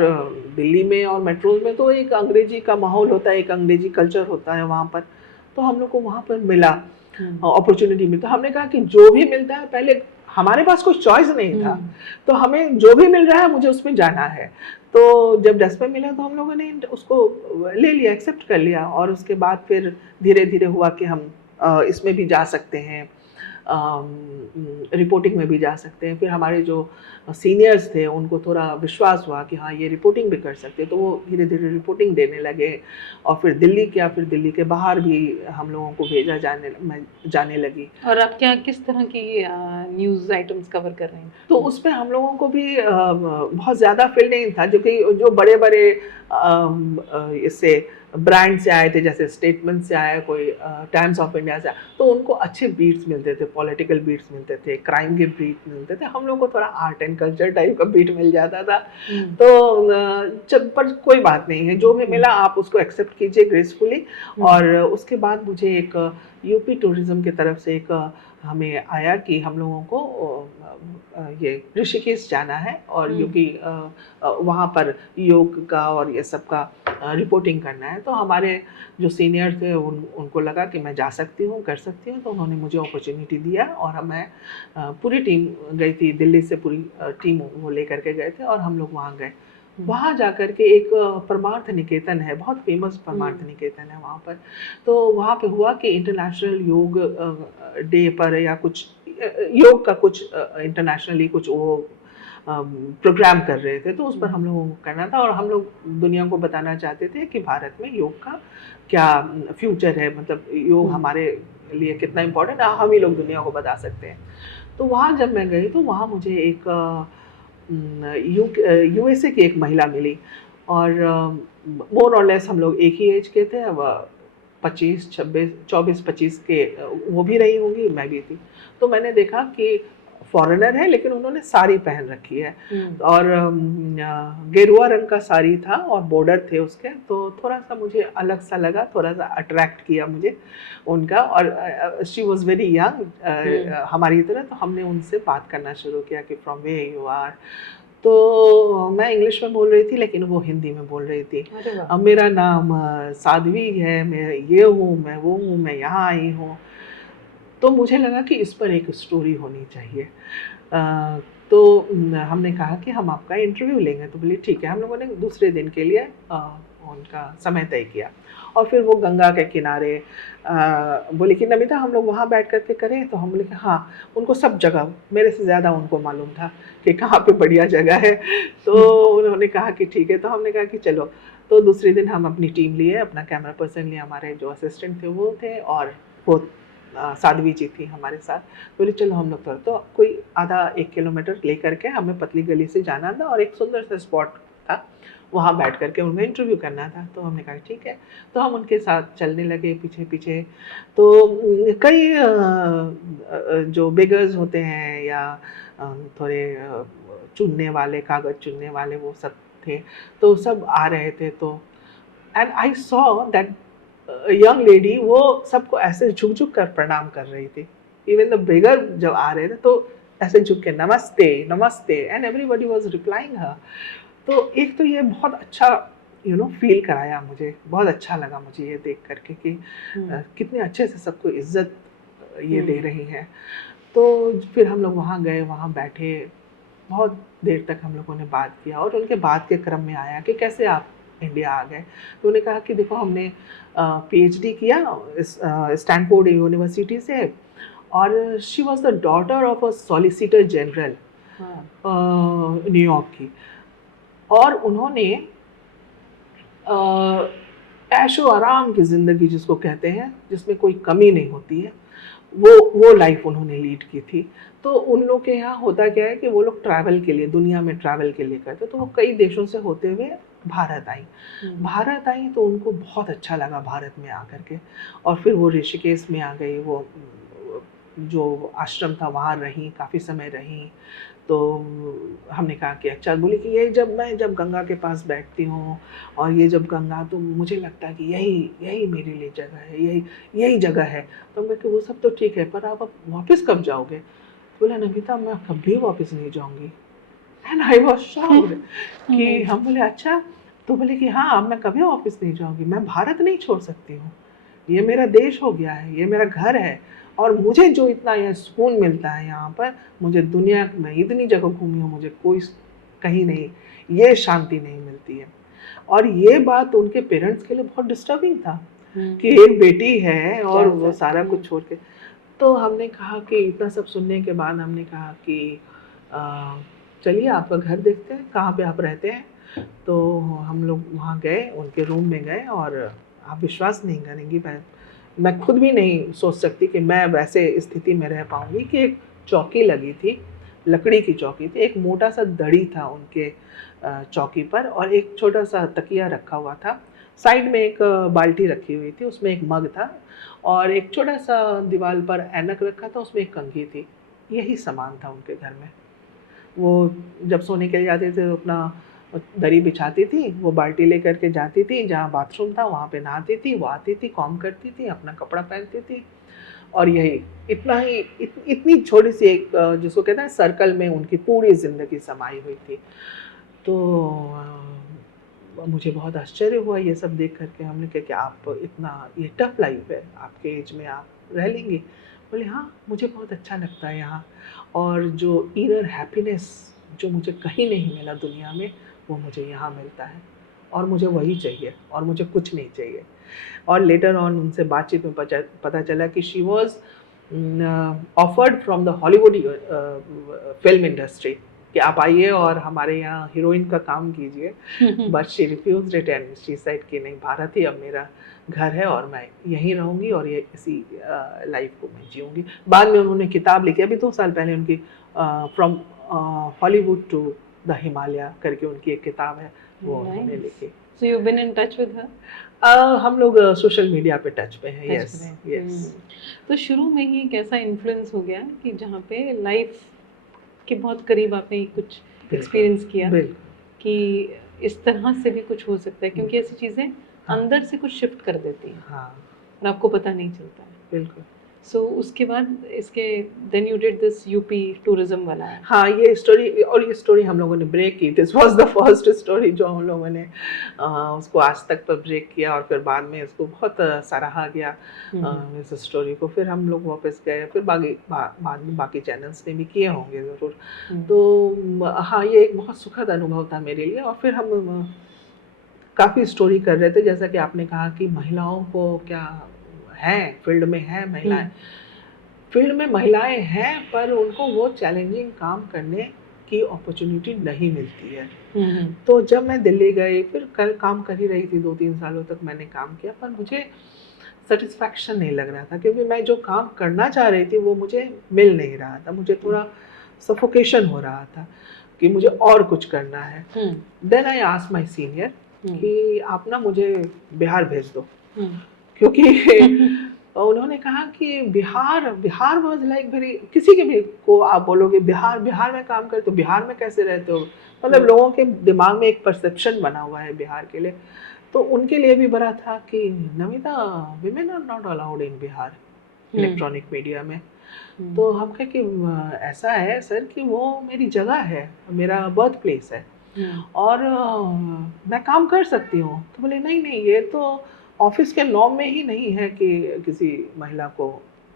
दिल्ली में और मेट्रोज में तो एक अंग्रेजी का माहौल होता है, एक अंग्रेजी कल्चर होता है वहाँ पर। तो हम लोग को वहाँ पर मिला अपॉर्चुनिटी मिलता। हमने कहा कि जो भी मिलता है, पहले हमारे पास कोई चॉइस नहीं था, तो हमें जो भी मिल रहा है मुझे उसमें जाना है। तो जब डेस्क पे मिला तो हम लोगों ने उसको ले लिया, एक्सेप्ट कर लिया। और उसके बाद फिर धीरे धीरे हुआ कि हम इसमें भी जा सकते हैं, रिपोर्टिंग में भी जा सकते हैं। फिर हमारे जो सीनियर्स थे उनको थोड़ा विश्वास हुआ कि हाँ ये रिपोर्टिंग भी कर सकते हैं, तो वो धीरे धीरे रिपोर्टिंग देने लगे। और फिर दिल्ली फिर दिल्ली के बाहर भी हम लोगों को भेजा जाने लगी। और आप क्या किस तरह की न्यूज़ आइटम्स कवर कर रहे हैं? तो उसमें हम लोगों को भी बहुत ज़्यादा फील्ड नहीं था, जो बड़े बड़े इससे ब्रांड से आए थे, जैसे स्टेटमेंट से आया, कोई टाइम्स ऑफ इंडिया से आया, तो उनको अच्छे बीट्स मिलते थे, पॉलिटिकल बीट्स मिलते थे, क्राइम के बीट मिलते थे। हम लोग को थोड़ा आर्ट एंड कल्चर टाइप का बीट मिल जाता था। तो पर कोई बात नहीं है, जो भी मिला आप उसको एक्सेप्ट कीजिए ग्रेसफुली। और उसके बाद मुझे एक यूपी टूरिज्म की तरफ से एक हमें आया कि हम लोगों को ये ऋषिकेश जाना है और यूपी वहाँ पर योग का और ये सब का रिपोर्टिंग करना है। तो हमारे जो सीनियर थे उनको लगा कि मैं जा सकती हूँ, कर सकती हूँ, तो उन्होंने मुझे अपॉर्चुनिटी दिया। और मैं पूरी टीम गई थी, दिल्ली से पूरी टीम वो लेकर के गए थे और हम लोग वहाँ गए। वहाँ जाकर के एक परमार्थ निकेतन है, बहुत फेमस परमार्थ निकेतन है वहाँ पर। तो वहाँ पे हुआ कि इंटरनेशनल योग डे पर या कुछ योग का कुछ इंटरनेशनली कुछ वो प्रोग्राम कर रहे थे, तो उस पर हम लोगों को करना था। और हम लोग दुनिया को बताना चाहते थे कि भारत में योग का क्या फ्यूचर है, मतलब योग हमारे लिए कितना इम्पोर्टेंट है, हम ही लोग दुनिया को बता सकते हैं। तो वहाँ जब मैं गई तो वहाँ मुझे एक यूएसए की एक महिला मिली और मोर और लेस हम लोग एक ही एज के थे, 24-25 के वो भी रही होंगी, मैं भी थी। तो मैंने देखा कि फॉरेनर है लेकिन उन्होंने साड़ी पहन रखी है और गेरुआ रंग का साड़ी था और बॉर्डर थे उसके, तो थोड़ा सा मुझे अलग सा लगा, थोड़ा सा अट्रैक्ट किया मुझे उनका। और शी वॉज वेरी यंग हमारी तरह, तो हमने उनसे बात करना शुरू किया कि फ्रॉम वेयर यू आर। तो मैं इंग्लिश में बोल रही थी लेकिन वो हिंदी में बोल रही थी। अब मेरा नाम साध्वी है, मैं ये हूँ, मैं वो हूँ, मैं यहाँ आई हूँ। तो मुझे लगा कि इस पर एक स्टोरी होनी चाहिए। तो हमने कहा कि हम आपका इंटरव्यू लेंगे। तो बोले ठीक है। हम लोगों ने दूसरे दिन के लिए उनका समय तय किया और फिर वो गंगा के किनारे बोले कि नमिता हम लोग वहाँ बैठ कर के करें। तो हम बोले कि हाँ, उनको सब जगह मेरे से ज़्यादा उनको मालूम था कि कहाँ पे बढ़िया जगह है। तो उन्होंने कहा कि ठीक है। तो हमने कहा कि चलो। तो दूसरे दिन हम अपनी टीम लिए, अपना कैमरा पर्सन लिए, हमारे जो असिस्टेंट थे वो थे और वो साध्वी जी थी हमारे साथ। बोले चलो हम लोग तो कोई आधा 1 किलोमीटर लेकर के हमें पतली गली से जाना था और एक सुंदर सा स्पॉट था, वहाँ बैठ करके उनका इंटरव्यू करना था। तो हमने कहा ठीक है। तो हम उनके साथ चलने लगे पीछे पीछे। तो कई जो बेगर्स होते हैं या थोड़े चुनने वाले, कागज चुनने वाले, वो सब थे, तो सब आ रहे थे। तो and I saw that young lady वो सबको ऐसे झुक झुक कर प्रणाम कर रही थी। इवन द बेगर जब आ रहे थे तो ऐसे झुक के नमस्ते नमस्ते, एंड एवरीबॉडी वाज रिप्लाइंग हर। तो एक तो ये बहुत अच्छा फील कराया मुझे, बहुत अच्छा लगा मुझे ये देख करके कि कितने अच्छे से सबको इज्जत ये दे रही हैं। तो फिर हम लोग वहाँ गए, वहाँ बैठे, बहुत देर तक हम लोगों ने बात किया और उनके बात के क्रम में आया कि कैसे आप इंडिया आ गए। तो उन्होंने कहा कि देखो हमने पीएचडी किया स्टैनफोर्ड यूनिवर्सिटी से और she was the daughter of a solicitor general New York की। और उन्होंने ऐशो आराम की ज़िंदगी जिसको कहते हैं, जिसमें कोई कमी नहीं होती है, वो लाइफ उन्होंने लीड की थी। तो उन लोग के यहाँ होता क्या है कि वो लोग ट्रैवल के लिए, दुनिया में ट्रैवल के लिए करते, तो वो कई देशों से होते हुए भारत आई। भारत आई तो उनको बहुत अच्छा लगा भारत में आकर के, और फिर वो ऋषिकेश में आ गई, वो जो आश्रम था वहाँ रहीं, काफ़ी समय रहीं। तो हमने कहा कि अच्छा, बोली कि ये जब गंगा के पास बैठती हूँ और ये जब गंगा, तो मुझे लगता है कि यही मेरे लिए जगह है, यही जगह है। तो मैं कि वो सब तो ठीक है, पर आप अब वापस कब जाओगे? बोला नमिता मैं कभी वापस नहीं जाऊँगी। एंड आई वाज शॉक्ड कि हम बोले अच्छा, तो बोले कि हाँ अब मैं कभी वापस नहीं जाऊँगी, मैं भारत नहीं छोड़ सकती हूँ, ये मेरा देश हो गया है, ये मेरा घर है, और मुझे जो इतना ये सुकून मिलता है यहाँ पर, मुझे दुनिया में इतनी जगह घूमी हूँ, मुझे कोई कहीं नहीं ये शांति नहीं मिलती है। और ये बात उनके पेरेंट्स के लिए बहुत डिस्टर्बिंग था कि एक बेटी है और वो सारा कुछ छोड़ के। तो हमने कहा कि इतना सब सुनने के बाद हमने कहा कि चलिए आपका घर देखते हैं, कहाँ पे आप रहते हैं। तो हम लोग वहाँ गए, उनके रूम में गए, और आप विश्वास नहीं करेंगी, मैं खुद भी नहीं सोच सकती कि मैं वैसे स्थिति में रह पाऊँगी कि एक चौकी लगी थी, लकड़ी की चौकी थी, एक मोटा सा दड़ी था उनके चौकी पर, और एक छोटा सा तकिया रखा हुआ था, साइड में एक बाल्टी रखी हुई थी, उसमें एक मग था, और एक छोटा सा दीवार पर ऐनक रखा था, उसमें एक कंघी थी। यही सामान था उनके घर में। वो जब सोने के लिए जाते थे तो अपना दरी बिछाती थी, वो बाल्टी लेकर के जाती थी, जहाँ बाथरूम था वहाँ पे नहाती थी, वो आती थी, कॉम करती थी, अपना कपड़ा पहनती थी, और यही इतना ही इतनी छोटी सी एक जिसको कहते हैं सर्कल में उनकी पूरी ज़िंदगी समाई हुई थी। तो मुझे बहुत आश्चर्य हुआ ये सब देख करके। हमने कहा कि आप इतना, ये टफ लाइफ है, आपके एज में आप रह लेंगी? बोले हाँ मुझे बहुत अच्छा लगता है यहाँ, और जो इनर हैप्पीनेस जो मुझे कहीं नहीं मिला दुनिया में, वो मुझे यहाँ मिलता है, और मुझे वही चाहिए, और मुझे कुछ नहीं चाहिए। और लेटर ऑन उनसे बातचीत में पता चला कि she was offered from the Hollywood film industry कि आप आइए और हमारे यहाँ हीरोइन का काम कीजिए, but she refused it and she said कि नहीं, भारत ही अब मेरा घर है और मैं यहीं रहूँगी और ये इसी लाइफ को मैं जीऊँगी। बाद में उन्होंने किताब लिखी, अभी 2 साल पहले उनकी from Hollywood to the Himalaya करके उनकी एक किताब है, वो उन्होंने लिखी। So you've been in touch with her? हम लोग सोशल मीडिया पे टच पे हैं। Yes yes. तो शुरू में ही एक ऐसा इन्फ्लुएंस हो गया कि जहाँ पे लाइफ के बहुत करीब आपने कुछ एक्सपीरियंस किया कि इस तरह से भी कुछ हो सकता है, क्योंकि ऐसी चीज़ें अंदर से कुछ शिफ्ट कर देती हैं। हाँ। और आपको पता नहीं चलता है। बिल्कुल। सो उसके बाद इसके then you did this UP tourism वाला है। हाँ, ये स्टोरी, और ये स्टोरी हम लोगों ने ब्रेक की। This was the first story जो हम लोगों ने उसको आज तक पर ब्रेक किया, और फिर बाद में इसको बहुत सराहा गया इस स्टोरी को। फिर हम लोग वापस गए, फिर बाद में बाकी चैनल्स ने भी किए होंगे ज़रूर। तो हाँ, ये एक बहुत सुखद अनुभव था मेरे लिए। और फिर हम काफ़ी स्टोरी कर रहे थे, जैसा कि आपने कहा कि महिलाओं को क्या है, फील्ड में है महिलाएं, फील्ड में महिलाएं हैं, पर उनको वो चैलेंजिंग काम करने की अपॉर्चुनिटी नहीं मिलती है। तो जब मैं दिल्ली गई, फिर कल काम कर ही रही थी, 2-3 सालों तक मैंने काम किया, पर मुझे सेटिस्फैक्शन नहीं लग रहा था, क्योंकि मैं जो काम करना चाह रही थी वो मुझे मिल नहीं रहा था। मुझे थोड़ा सफोकेशन हो रहा था कि मुझे और कुछ करना है। Then I asked my senior कि आप ना मुझे बिहार भेज दो, क्योंकि उन्होंने कहा कि बिहार वाज लाइक वेरी, किसी के भी को आप बोलोगे बिहार में काम करे तो बिहार में कैसे रहते हो, मतलब लोगों के दिमाग में एक परसेप्शन बना हुआ है बिहार के लिए। तो उनके लिए भी बड़ा था कि Namita, women are not allowed in Bihar electronic media में। तो हम कहे कि ऐसा है सर कि वो मेरी जगह है, मेरा बर्थ प्लेस है, और मैं काम कर सकती हूँ। तो बोले नहीं, ये तो ऑफिस के नॉर्म में ही नहीं है कि किसी महिला को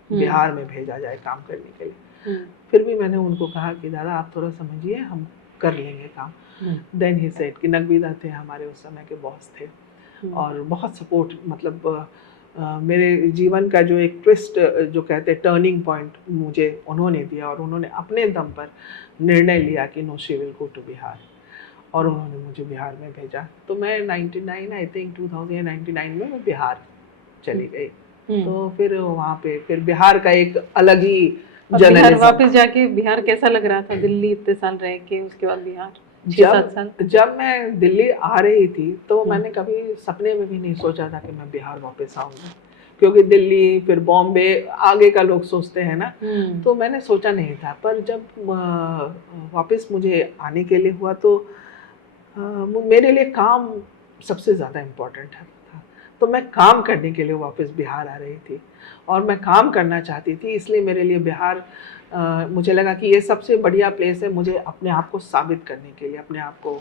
बिहार में भेजा जाए काम करने के लिए। फिर भी मैंने उनको कहा कि दादा आप थोड़ा समझिए, हम कर लेंगे काम। देन ही सेड कि नगवीदा थे हमारे उस समय के बॉस थे, और बहुत सपोर्ट, मतलब मेरे जीवन का जो एक ट्विस्ट जो कहते हैं टर्निंग पॉइंट मुझे उन्होंने दिया, और उन्होंने अपने दम पर निर्णय लिया कि no she will go to Bihar. और उन्होंने मुझे बिहार में भेजा। तो मैं 99 आई थिंक 2099 में मैं बिहार चली गई। तो फिर वहाँ पे फिर बिहार का एक अलग ही बिहार जर्नलिज्म। वापस जाके बिहार कैसा लग रहा था? दिल्ली इतने साल रह के उसके बाद बिहार 6-7 साल। जब मैं दिल्ली आ रही थी तो मैंने कभी सपने में भी नहीं सोचा था कि मैं बिहार वापस आऊंगी, क्योंकि दिल्ली फिर बॉम्बे आगे का लोग सोचते हैं ना, तो मैंने सोचा नहीं था। पर जब वापस मुझे आने के लिए हुआ तो मेरे लिए काम सबसे ज़्यादा इम्पोर्टेंट था। तो मैं काम करने के लिए वापस बिहार आ रही थी और मैं काम करना चाहती थी, इसलिए मेरे लिए बिहार मुझे लगा कि ये सबसे बढ़िया प्लेस है मुझे अपने आप को साबित करने के लिए, अपने आप को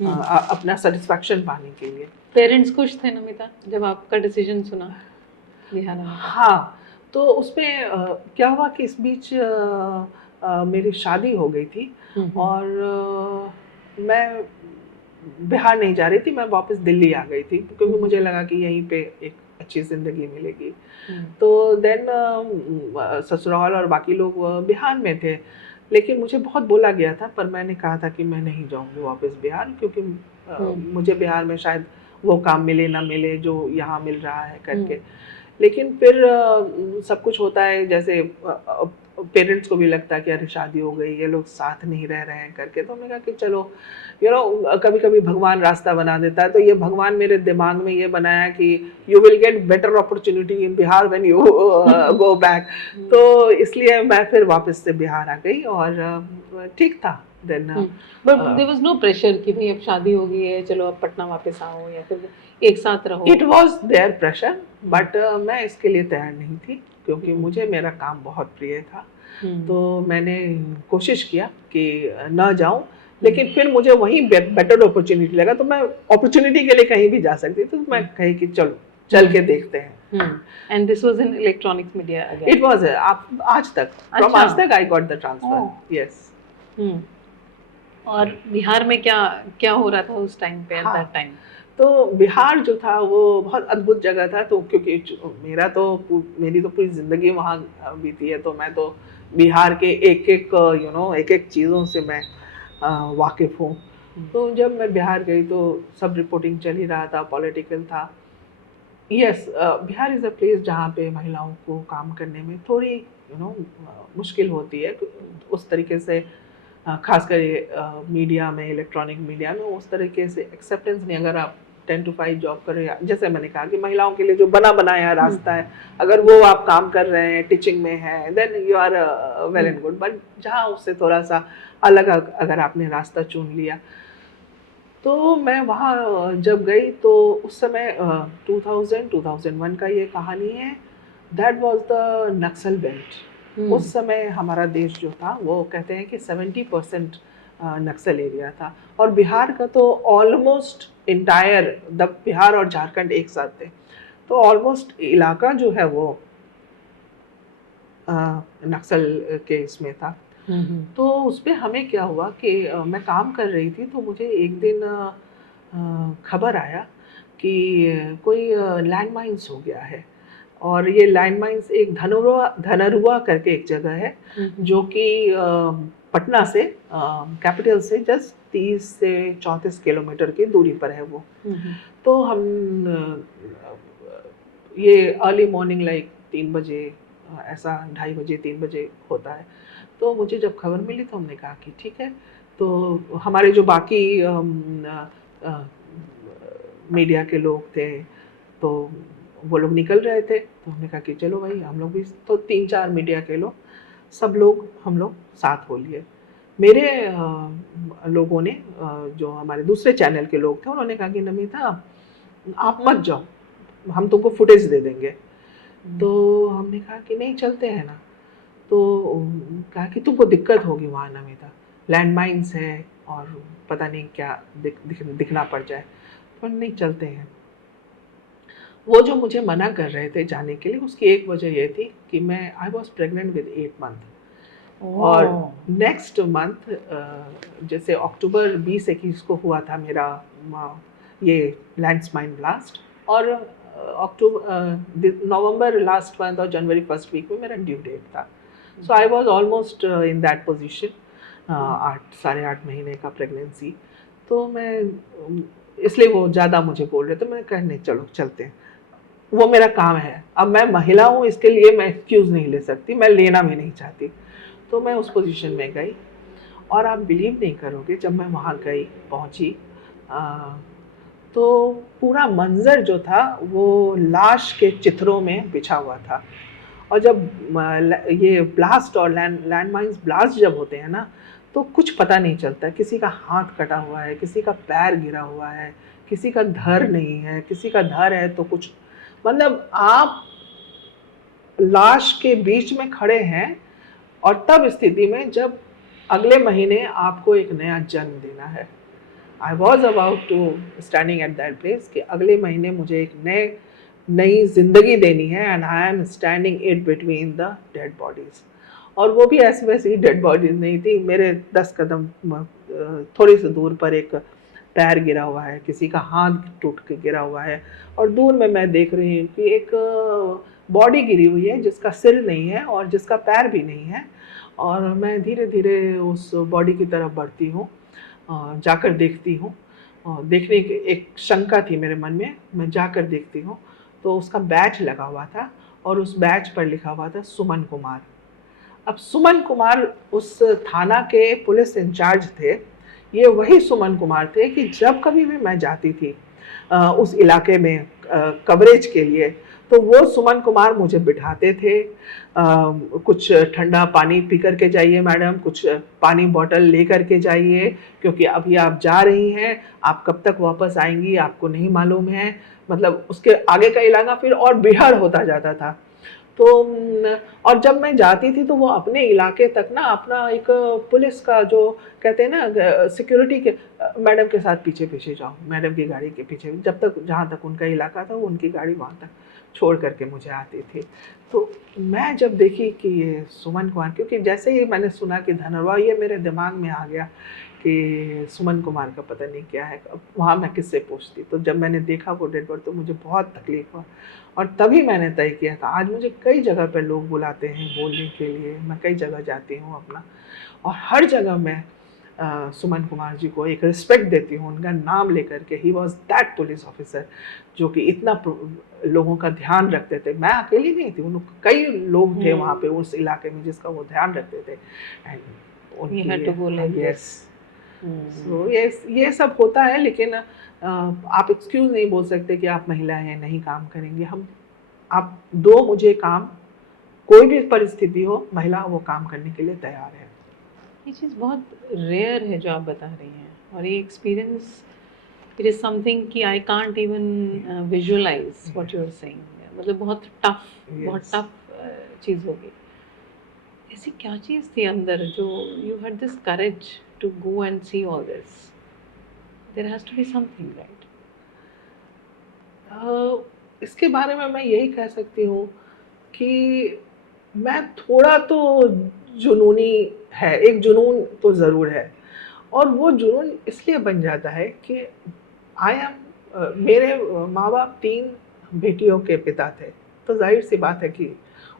अपना सेटिस्फैक्शन पाने के लिए। पेरेंट्स खुश थे नमिता जब आपका डिसीजन सुना बिहार आने का? हाँ, तो उसमें क्या हुआ कि इस बीच मेरी शादी हो गई थी और मैं बिहार नहीं जा रही थी, मैं वापस दिल्ली आ गई थी क्योंकि मुझे लगा कि यहीं पे एक अच्छी ज़िंदगी मिलेगी। तो देन ससुराल और बाकी लोग बिहार में थे, लेकिन मुझे बहुत बोला गया था, पर मैंने कहा था कि मैं नहीं जाऊंगी वापस बिहार, क्योंकि मुझे बिहार में शायद वो काम मिले ना मिले जो यहाँ मिल रहा है करके। लेकिन फिर सब कुछ होता है, जैसे पेरेंट्स को भी लगता है कि अरे शादी हो गई, ये लोग साथ नहीं रह रहे हैं करके। तो हमने कहा कि चलो कभी कभी भगवान रास्ता बना देता है। तो ये भगवान मेरे दिमाग में ये बनाया कि you will get better opportunity in Bihar when you go back. तो इसलिए मैं फिर वापस से बिहार आ गई और ठीक था। Then but there was no pressure कि भाई अब शादी हो गई है, चलो अब पटना वापस आओ या फिर एक साथ रहो। It was there pressure, but मैं इसके लिए तैयार नहीं थी, क्योंकि मुझे मेरा काम बहुत प्रिय था। तो मैंने कोशिश किया कि ना जाऊं, लेकिन फिर मुझे वहीं बेटर अपॉर्चुनिटी लगा, तो मैं अपॉर्चुनिटी के लिए कहीं भी जा सकती, तो मैं कही कि चलो चल के देखते हैं। And this was in electronics media again? It was आज तक, फ्रॉम आज तक आई गॉट द ट्रांसफर। यस। और बिहार में क्या क्या हो रहा था उस टाइम पे, एट दैट टाइम? तो बिहार जो था वो बहुत अद्भुत जगह था। तो क्योंकि मेरी तो पूरी ज़िंदगी वहाँ बीती है, तो मैं तो बिहार के एक एक चीज़ों से मैं वाकिफ़ हूँ। तो जब मैं बिहार गई तो सब रिपोर्टिंग चल ही रहा था, पॉलिटिकल था। Yes, Bihar is a place जहाँ पे महिलाओं को काम करने में थोड़ी मुश्किल होती है उस तरीके से, खासकर मीडिया में, इलेक्ट्रॉनिक मीडिया में उस तरीके से एक्सेप्टेंस नहीं। अगर आप 10 to 5 जॉब कर रहे हैं, जैसे मैंने कहा कि महिलाओं के लिए जो बना बनाया रास्ता है, अगर वो आप काम कर रहे हैं, टीचिंग में है, then you are well and good. But जहाँ उससे थोड़ा सा अलग अगर आपने रास्ता चुन लिया, तो मैं वहाँ जब गई तो उस समय 2001 का ये कहानी है। That was the Naxal belt. उस समय हमारा देश जो था वो कहते हैं कि 70% नक्सल एरिया था, और बिहार का तो ऑलमोस्ट इंटायर, बिहार और झारखंड एक साथ थे, तो ऑलमोस्ट इलाका जो है वो नक्सल के इसमें था। तो उस पर हमें क्या हुआ कि मैं काम कर रही थी, तो मुझे एक दिन खबर आया कि कोई लैंड माइन्स हो गया है। और ये लैंड माइन्स एक धनरुआ करके एक जगह है, जो कि पटना से, कैपिटल से जस्ट 30 से 34 किलोमीटर की दूरी पर है वो। तो हम ये अर्ली मॉर्निंग लाइक 3 बजे, ऐसा 2:30 बजे 3 बजे होता है। तो मुझे जब खबर मिली तो हमने कहा कि ठीक है। तो हमारे जो बाकी मीडिया के लोग थे तो वो लोग निकल रहे थे, तो हमने कहा कि चलो भाई हम लोग भी, तो 3-4 मीडिया के लोग, सब लोग हम लोग साथ हो लिए। मेरे लोगों ने, जो हमारे दूसरे चैनल के लोग थे, उन्होंने कहा कि नमिता आप मत जाओ, हम तुमको फुटेज दे देंगे। तो हमने कहा कि नहीं चलते हैं ना। तो कहा कि तुमको दिक्कत होगी वहाँ नमिता, लैंड माइन्स है और पता नहीं क्या दिखना पड़ जाए, पर नहीं चलते हैं। वो जो मुझे मना कर रहे थे जाने के लिए, उसकी एक वजह ये थी कि मैं I was pregnant with 8 month. और नेक्स्ट मंथ जैसे अक्टूबर 20-21 को हुआ था मेरा ये लैंडमाइन ब्लास्ट, और नवंबर लास्ट मंथ और जनवरी फर्स्ट वीक में मेरा ड्यू डेट था। So I was almost in that position, 8 साढ़े 8 महीने का प्रेगनेंसी। तो मैं इसलिए वो ज़्यादा मुझे बोल रहे थे, मैंने कहा नहीं चलो चलते हैं, वो मेरा काम है। अब मैं महिला हूँ, इसके लिए मैं एक्सक्यूज़ नहीं ले सकती, मैं लेना भी नहीं चाहती। तो मैं उस पोजीशन में गई और आप बिलीव नहीं करोगे, जब मैं वहाँ गई पहुँची तो पूरा मंजर जो था वो लाश के चित्रों में बिछा हुआ था। और जब ये ब्लास्ट और लैंड माइन्स ब्लास्ट जब होते हैं ना, तो कुछ पता नहीं चलता, किसी का हाथ कटा हुआ है, किसी का पैर गिरा हुआ है, किसी का धड़ नहीं है, किसी का धड़ है तो कुछ, मतलब आप लाश के बीच में खड़े हैं। और तब स्थिति में जब अगले महीने आपको एक नया जन्म देना है, I was about to standing at that place कि अगले महीने मुझे एक नई जिंदगी देनी है, and I am standing it between the dead bodies. और वो भी ऐसी वैसी डेड बॉडीज नहीं थी, मेरे 10 कदम थोड़ी सी दूर पर एक पैर गिरा हुआ है, किसी का हाथ टूट के गिरा हुआ है, और दूर में मैं देख रही हूँ कि एक बॉडी गिरी हुई है जिसका सिर नहीं है और जिसका पैर भी नहीं है। और मैं धीरे धीरे उस बॉडी की तरफ बढ़ती हूँ, जाकर देखती हूँ, देखने की एक शंका थी मेरे मन में, मैं जाकर देखती हूँ तो उसका बैच लगा हुआ था और उस बैच पर लिखा हुआ था सुमन कुमार। अब सुमन कुमार उस थाना के पुलिस इंचार्ज थे। ये वही सुमन कुमार थे कि जब कभी भी मैं जाती थी उस इलाके में कवरेज के लिए, तो वो सुमन कुमार मुझे बिठाते थे। कुछ ठंडा पानी पी करके जाइए मैडम, कुछ पानी बॉटल ले करके जाइए, क्योंकि अभी आप जा रही हैं, आप कब तक वापस आएंगी आपको नहीं मालूम है। मतलब उसके आगे का इलाका फिर और बिहार होता जाता था। तो और जब मैं जाती थी तो वो अपने इलाके तक ना अपना एक पुलिस का जो कहते हैं ना सिक्योरिटी के, मैडम के साथ पीछे पीछे जाओ, मैडम की गाड़ी के पीछे, जब तक जहाँ तक उनका इलाका था वो उनकी गाड़ी वहाँ तक छोड़ करके मुझे आती थी। तो मैं जब देखी कि ये सुमन कुमार, क्योंकि जैसे ही मैंने सुना कि धनरवा, ये मेरे दिमाग में आ गया कि सुमन कुमार का पता नहीं क्या है, अब वहाँ मैं किससे पूछती। तो जब मैंने देखा वो डेड बॉडी तो मुझे बहुत तकलीफ हुआ, और तभी मैंने तय किया था। आज मुझे कई जगह पर लोग बुलाते हैं बोलने के लिए, मैं कई जगह जाती हूँ अपना, और हर जगह मैं सुमन कुमार जी को एक रिस्पेक्ट देती हूँ, उनका नाम लेकर के। He was that police officer जो कि इतना लोगों का ध्यान रखते थे। मैं अकेली नहीं थी, उन कई लोग थे वहाँ पे उस इलाके में जिसका वो ध्यान रखते थे। So, ये सब होता है, लेकिन आप एक्सक्यूज नहीं बोल सकते कि आप महिला हैं नहीं काम करेंगे। आप दो मुझे काम, कोई भी परिस्थिति हो, महिला वो काम करने के लिए तैयार है। ये चीज़ बहुत रेयर है जो आप बता रही हैं, और ये एक्सपीरियंस, इट इज़ समथिंग कि I can't even visualise what you are saying. मतलब बहुत टफ चीज़ होगी। ऐसी क्या चीज़ थी अंदर जो you had this courage to go and see all this? There has to be something, right? इसके बारे में मैं यही कह सकती हूँ कि मैं थोड़ा तो जुनूनी है, एक जुनून तो ज़रूर है, और वो जुनून इसलिए बन जाता है कि मेरे माँ बाप 3 बेटियों के पिता थे, तो जाहिर सी बात है कि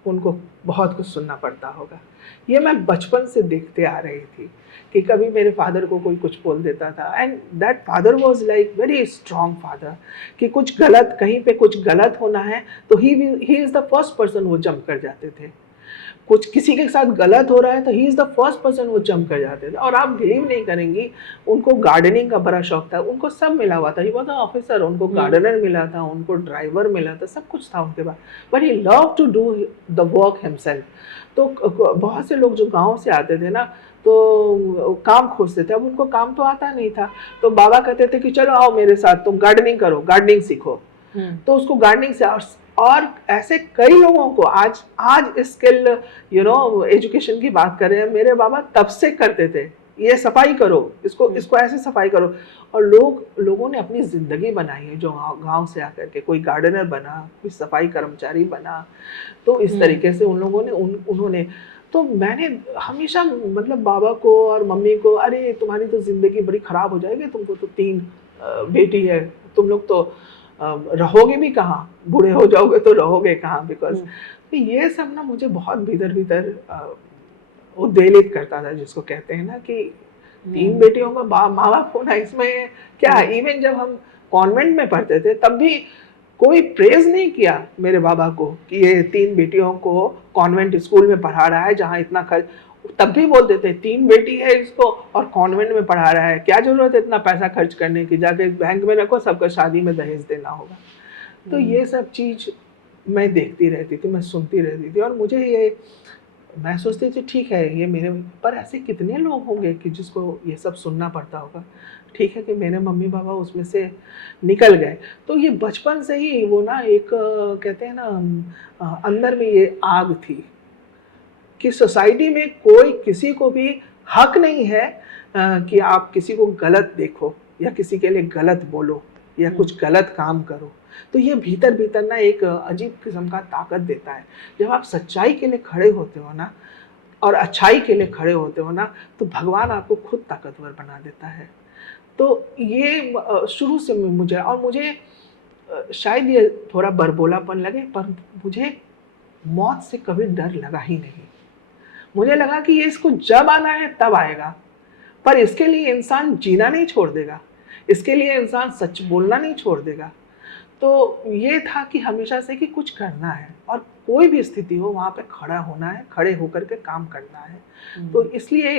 उनको बहुत कुछ सुनना पड़ता होगा। ये मैं बचपन से देखते आ रही थी कि कभी मेरे फादर को कोई कुछ बोल देता था, and that father was like very strong father, कि कुछ गलत, कहीं पे कुछ गलत होना है तो he is the first person, वो जंप कर जाते थे। कुछ किसी के साथ गलत हो रहा है तो he is the first person, वो जंप कर जाते थे। और आप बिलीव नहीं करेंगी, उनको गार्डनिंग का बड़ा शौक था, उनको सब मिला हुआ था। ही वाज अ ऑफिसर, उनको गार्डनर मिला था, उनको ड्राइवर मिला था, सब कुछ था उनके पास, but he love to do the work himself. तो बहुत से लोग जो गाँव से आते थे ना, तो काम खोजते थे, अब उनको काम तो आता नहीं था, तो बाबा कहते थे कि चलो आओ मेरे साथ, तुम गार्डनिंग करो, गार्डनिंग सीखो। तो उसको गार्डनिंग से, और ऐसे कई लोगों को आज स्किल एजुकेशन की बात कर रहे हैं, मेरे बाबा तब से करते थे, ये सफाई करो, इसको ऐसे सफाई करो। और लोगों ने अपनी ज़िंदगी बनाई है, जो गांव से आकर के कोई गार्डनर बना, कोई सफाई कर्मचारी बना, तो इस तरीके से उन लोगों ने उन्होंने, तो मैंने हमेशा मतलब बाबा को और मम्मी को, अरे तुम्हारी तो ज़िंदगी बड़ी ख़राब हो जाएगी, तुमको तो 3 बेटी है, तुम लोग तो रहोगे भी कहाँ, बूढ़े हो जाओगे तो रहोगे कहाँ, बिकॉज तो ये सब ना मुझे बहुत भीतर उद्वेलित करता था, जिसको कहते हैं ना कि 3 बेटियों का माँ बाप होना इसमें क्या। इवन जब हम कॉन्वेंट में पढ़ते थे तब भी कोई प्रेज नहीं किया मेरे बाबा को कि ये 3 बेटियों को कॉन्वेंट स्कूल में पढ़ा रहा है जहाँ इतना खर्च। तब भी बोलते थे 3 बेटी है इसको और कॉन्वेंट में पढ़ा रहा है, क्या जरूरत है इतना पैसा खर्च करने की, जाके बैंक में रखो, सबका शादी में दहेज देना होगा। तो ये सब चीज मैं देखती रहती थी, मैं सुनती रहती थी और मुझे ये मैं सोचती थी ठीक है ये मेरे पर ऐसे कितने लोग होंगे कि जिसको ये सब सुनना पड़ता होगा। ठीक है कि मेरे मम्मी पापा उसमें से निकल गए। तो ये बचपन से ही वो ना एक कहते हैं ना अंदर में ये आग थी कि सोसाइटी में कोई किसी को भी हक नहीं है कि आप किसी को गलत देखो या किसी के लिए गलत बोलो या कुछ गलत काम करो। तो ये भीतर भीतर ना एक अजीब किस्म का ताकत देता है। जब आप सच्चाई के लिए खड़े होते हो ना और अच्छाई के लिए खड़े होते हो ना तो भगवान आपको खुद ताकतवर बना देता है। तो ये शुरू से मुझे शायद ये थोड़ा बरबोलापन लगे पर मुझे मौत से कभी डर लगा ही नहीं। मुझे लगा कि ये इसको जब आना है तब आएगा, पर इसके लिए इंसान जीना नहीं छोड़ देगा, इसके लिए इंसान सच बोलना नहीं छोड़ देगा। तो ये था कि हमेशा से कि कुछ करना है और कोई भी स्थिति हो वहाँ पे खड़ा होना है, खड़े होकर के काम करना है। तो इसलिए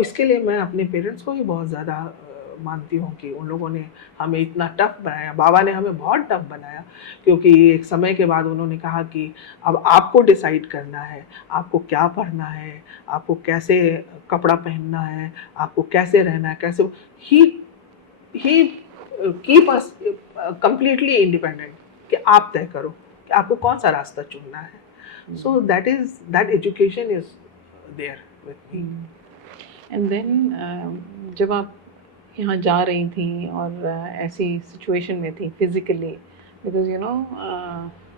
इसके लिए मैं अपने पेरेंट्स को भी बहुत ज़्यादा मानती हूँ कि उन लोगों ने हमें इतना टफ बनाया। बाबा ने हमें बहुत टफ बनाया क्योंकि एक समय के बाद उन्होंने कहा कि अब आपको डिसाइड करना है, आपको क्या पढ़ना है, आपको कैसे कपड़ा पहनना है, आपको कैसे रहना है, कैसे ही कीप अस कंप्लीटली इंडिपेंडेंट कि आप तय करो कि आपको कौन सा रास्ता चुनना है। So that education is there with me. And then जब आप यहाँ जा रही थी और ऐसी सिचुएशन में थी physically, because you know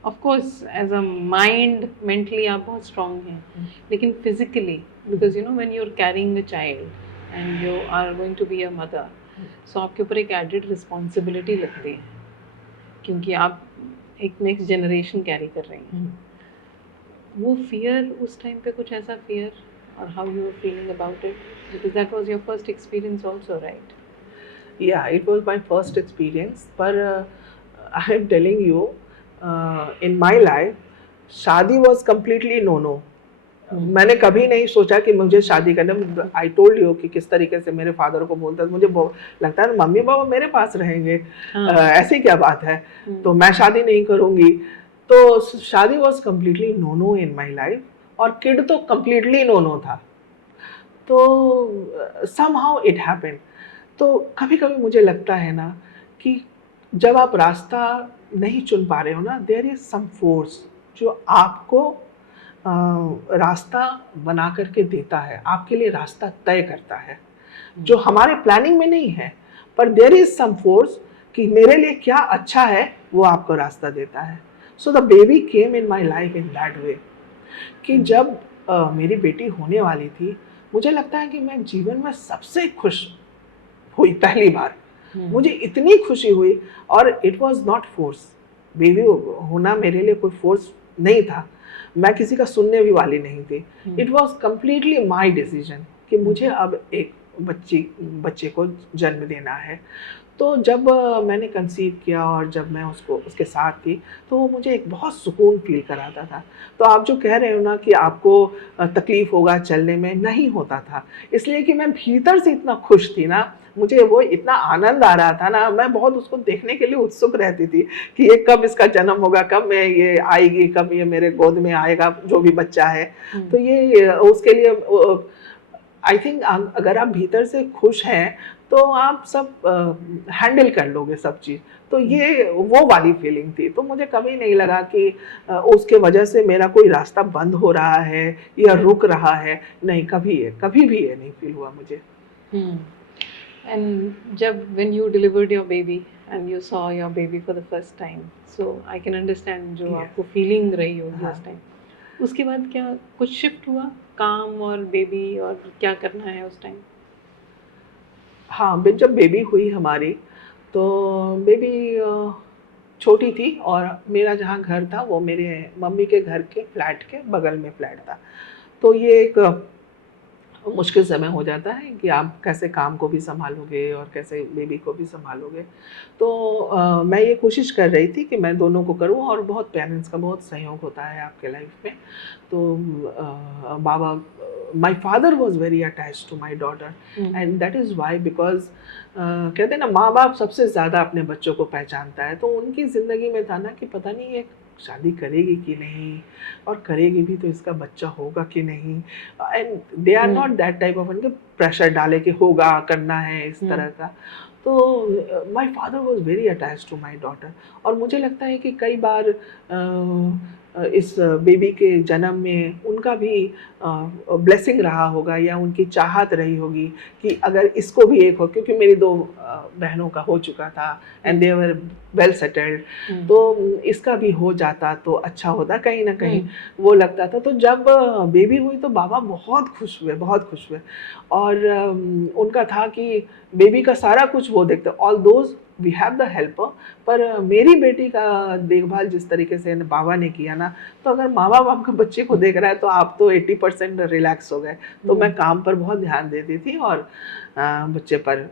of course as a mind mentally आप बहुत स्ट्रांग हैं, लेकिन physically because you know when you are carrying a child and you are going to be a mother, so आपके ऊपर एक added responsibility लगती है क्योंकि आप एक नेक्स्ट जनरेशन कैरी कर रही हैं। वो फियर उस टाइम पे कुछ ऐसा फियर और how you were feeling about it, because that was your first experience also, right? Yeah, it was my first experience, पर I am telling you, in my life, शादी was completely no-no. मैंने कभी नहीं सोचा कि मुझे शादी करना। आई टोल्ड यू कि किस तरीके से मेरे फादर को बोलता था, मुझे लगता है मम्मी पापा मेरे पास रहेंगे, ऐसी क्या बात है, तो मैं शादी नहीं करूँगी। तो शादी was completely no in my life और किड तो कम्प्लीटली नो था। तो somehow it happened। तो कभी कभी मुझे लगता है ना कि जब आप रास्ता नहीं चुन पा रहे हो ना, देयर इज सम फोर्स जो आपको रास्ता बना करके देता है, आपके लिए रास्ता तय करता है जो हमारे प्लानिंग में नहीं है, पर देयर इज सम फोर्स कि मेरे लिए क्या अच्छा है वो आपको रास्ता देता है। So the baby came in my life in that way कि जब मेरी बेटी होने वाली थी, मुझे लगता है कि मैं जीवन में सबसे खुश हुई पहली बार। मुझे इतनी खुशी हुई और it was not force. Baby होना मेरे लिए कोई फोर्स नहीं था, मैं किसी का सुनने भी वाली नहीं थी। It was completely my decision कि मुझे अब एक बच्चे को जन्म देना है। तो जब मैंने कंसीव किया और जब मैं उसके साथ थी तो वो मुझे एक बहुत सुकून फील कराता था। तो आप जो कह रहे हो ना कि आपको तकलीफ़ होगा चलने में, नहीं होता था, इसलिए कि मैं भीतर से इतना खुश थी ना, मुझे वो इतना आनंद आ रहा था ना, मैं बहुत उसको देखने के लिए उत्सुक रहती थी कि ये कब इसका जन्म होगा, कब मैं ये आएगी, कब ये मेरे गोद में आएगा जो भी बच्चा है। तो ये उसके लिए आई थिंक अगर आप भीतर से खुश हैं तो आप सब हैंडल कर लोगे सब चीज़। तो ये वो वाली फीलिंग थी। तो मुझे कभी नहीं लगा कि उसके वजह से मेरा कोई रास्ता बंद हो रहा है या रुक रहा है, नहीं, कभी भी ये नहीं फील हुआ मुझे। And जब when you delivered your baby and you saw your baby for the first time, so I can understand जो आपको फीलिंग रही होगी उस टाइम। उसके बाद क्या कुछ शिफ्ट हुआ काम और बेबी और क्या करना है उस टाइम? हाँ, जब बेबी हुई हमारी तो बेबी छोटी थी और मेरा जहाँ घर था वो मेरे मम्मी के घर के फ्लैट के बगल में फ्लैट था। तो ये एक मुश्किल समय हो जाता है कि आप कैसे काम को भी संभालोगे और कैसे बेबी को भी संभालोगे। तो मैं ये कोशिश कर रही थी कि मैं दोनों को करूँ, और बहुत पेरेंट्स का बहुत सहयोग होता है आपके लाइफ में। तो बाबा, my father was very attached to my daughter, and that is why, because कहते हैं ना, माँ बाप सबसे ज़्यादा अपने बच्चों को पहचानता है। तो उनकी ज़िंदगी में था ना कि पता नहीं ये शादी करेगी कि नहीं, और करेगी भी तो इसका बच्चा होगा कि नहीं। And they are not that type of उनके प्रेशर डाले कि होगा, करना है, इस तरह का। तो my father was very attached to my daughter. और मुझे लगता है कि कई बार इस बेबी के जन्म में उनका भी ब्लेसिंग रहा होगा, या उनकी चाहत रही होगी कि अगर इसको भी एक हो, क्योंकि मेरी दो बहनों का हो चुका था and they were well settled, तो इसका भी हो जाता तो अच्छा होता, कहीं ना कहीं वो लगता था। तो जब बेबी हुई तो बाबा बहुत खुश हुए, बहुत खुश हुए। और उनका था कि बेबी का सारा कुछ वो देखते, all those we have the helper, पर मेरी बेटी का देखभाल जिस तरीके से बाबा ने किया ना, तो अगर माँ बाप आपके बच्चे को देख रहा है तो आप तो 80% रिलैक्स हो गए। तो मैं काम पर बहुत ध्यान देती थी, और बच्चे पर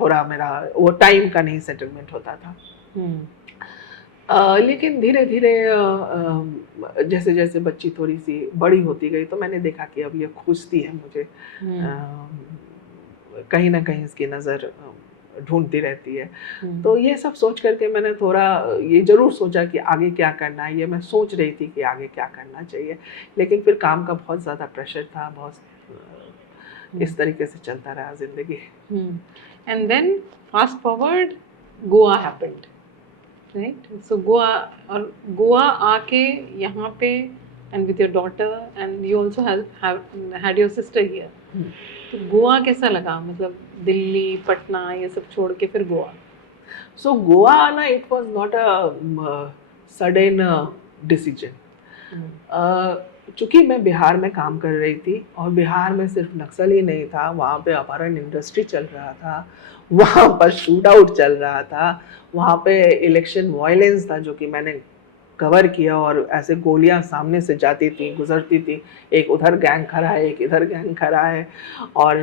थोड़ा मेरा वो टाइम का नहीं सेटलमेंट होता था। लेकिन धीरे धीरे जैसे जैसे बच्ची थोड़ी सी बड़ी होती गई, तो मैंने देखा कि अब ये खुशती है मुझे, कहीं ना कहीं इसकी नज़र ढूंढती रहती है। तो ये सब सोच करके मैंने थोड़ा ये ज़रूर सोचा कि आगे क्या करना है। ये मैं सोच रही थी कि आगे क्या करना चाहिए, लेकिन फिर काम का बहुत ज़्यादा प्रेशर था, बहुत इस तरीके से चलता रहा ज़िंदगी। And then fast forward, Goa happened, right? So Goa, और गोवा आके यहाँ पे and with your daughter, and you also had your sister here. तो गोवा कैसा लगा, मतलब दिल्ली, पटना, ये सब छोड़ के फिर गोवा? सो गोवा आना, it was not a sudden decision. चूँकि मैं बिहार में काम कर रही थी, और बिहार में सिर्फ नक्सल ही नहीं था, वहाँ पे अपहरण इंडस्ट्री चल रहा था, वहाँ पर शूट आउट चल रहा था, वहाँ पे इलेक्शन वायलेंस था जो कि मैंने कवर किया, और ऐसे गोलियां सामने से जाती थी, गुजरती थी, एक उधर गैंग खड़ा है, एक इधर गैंग खड़ा है, और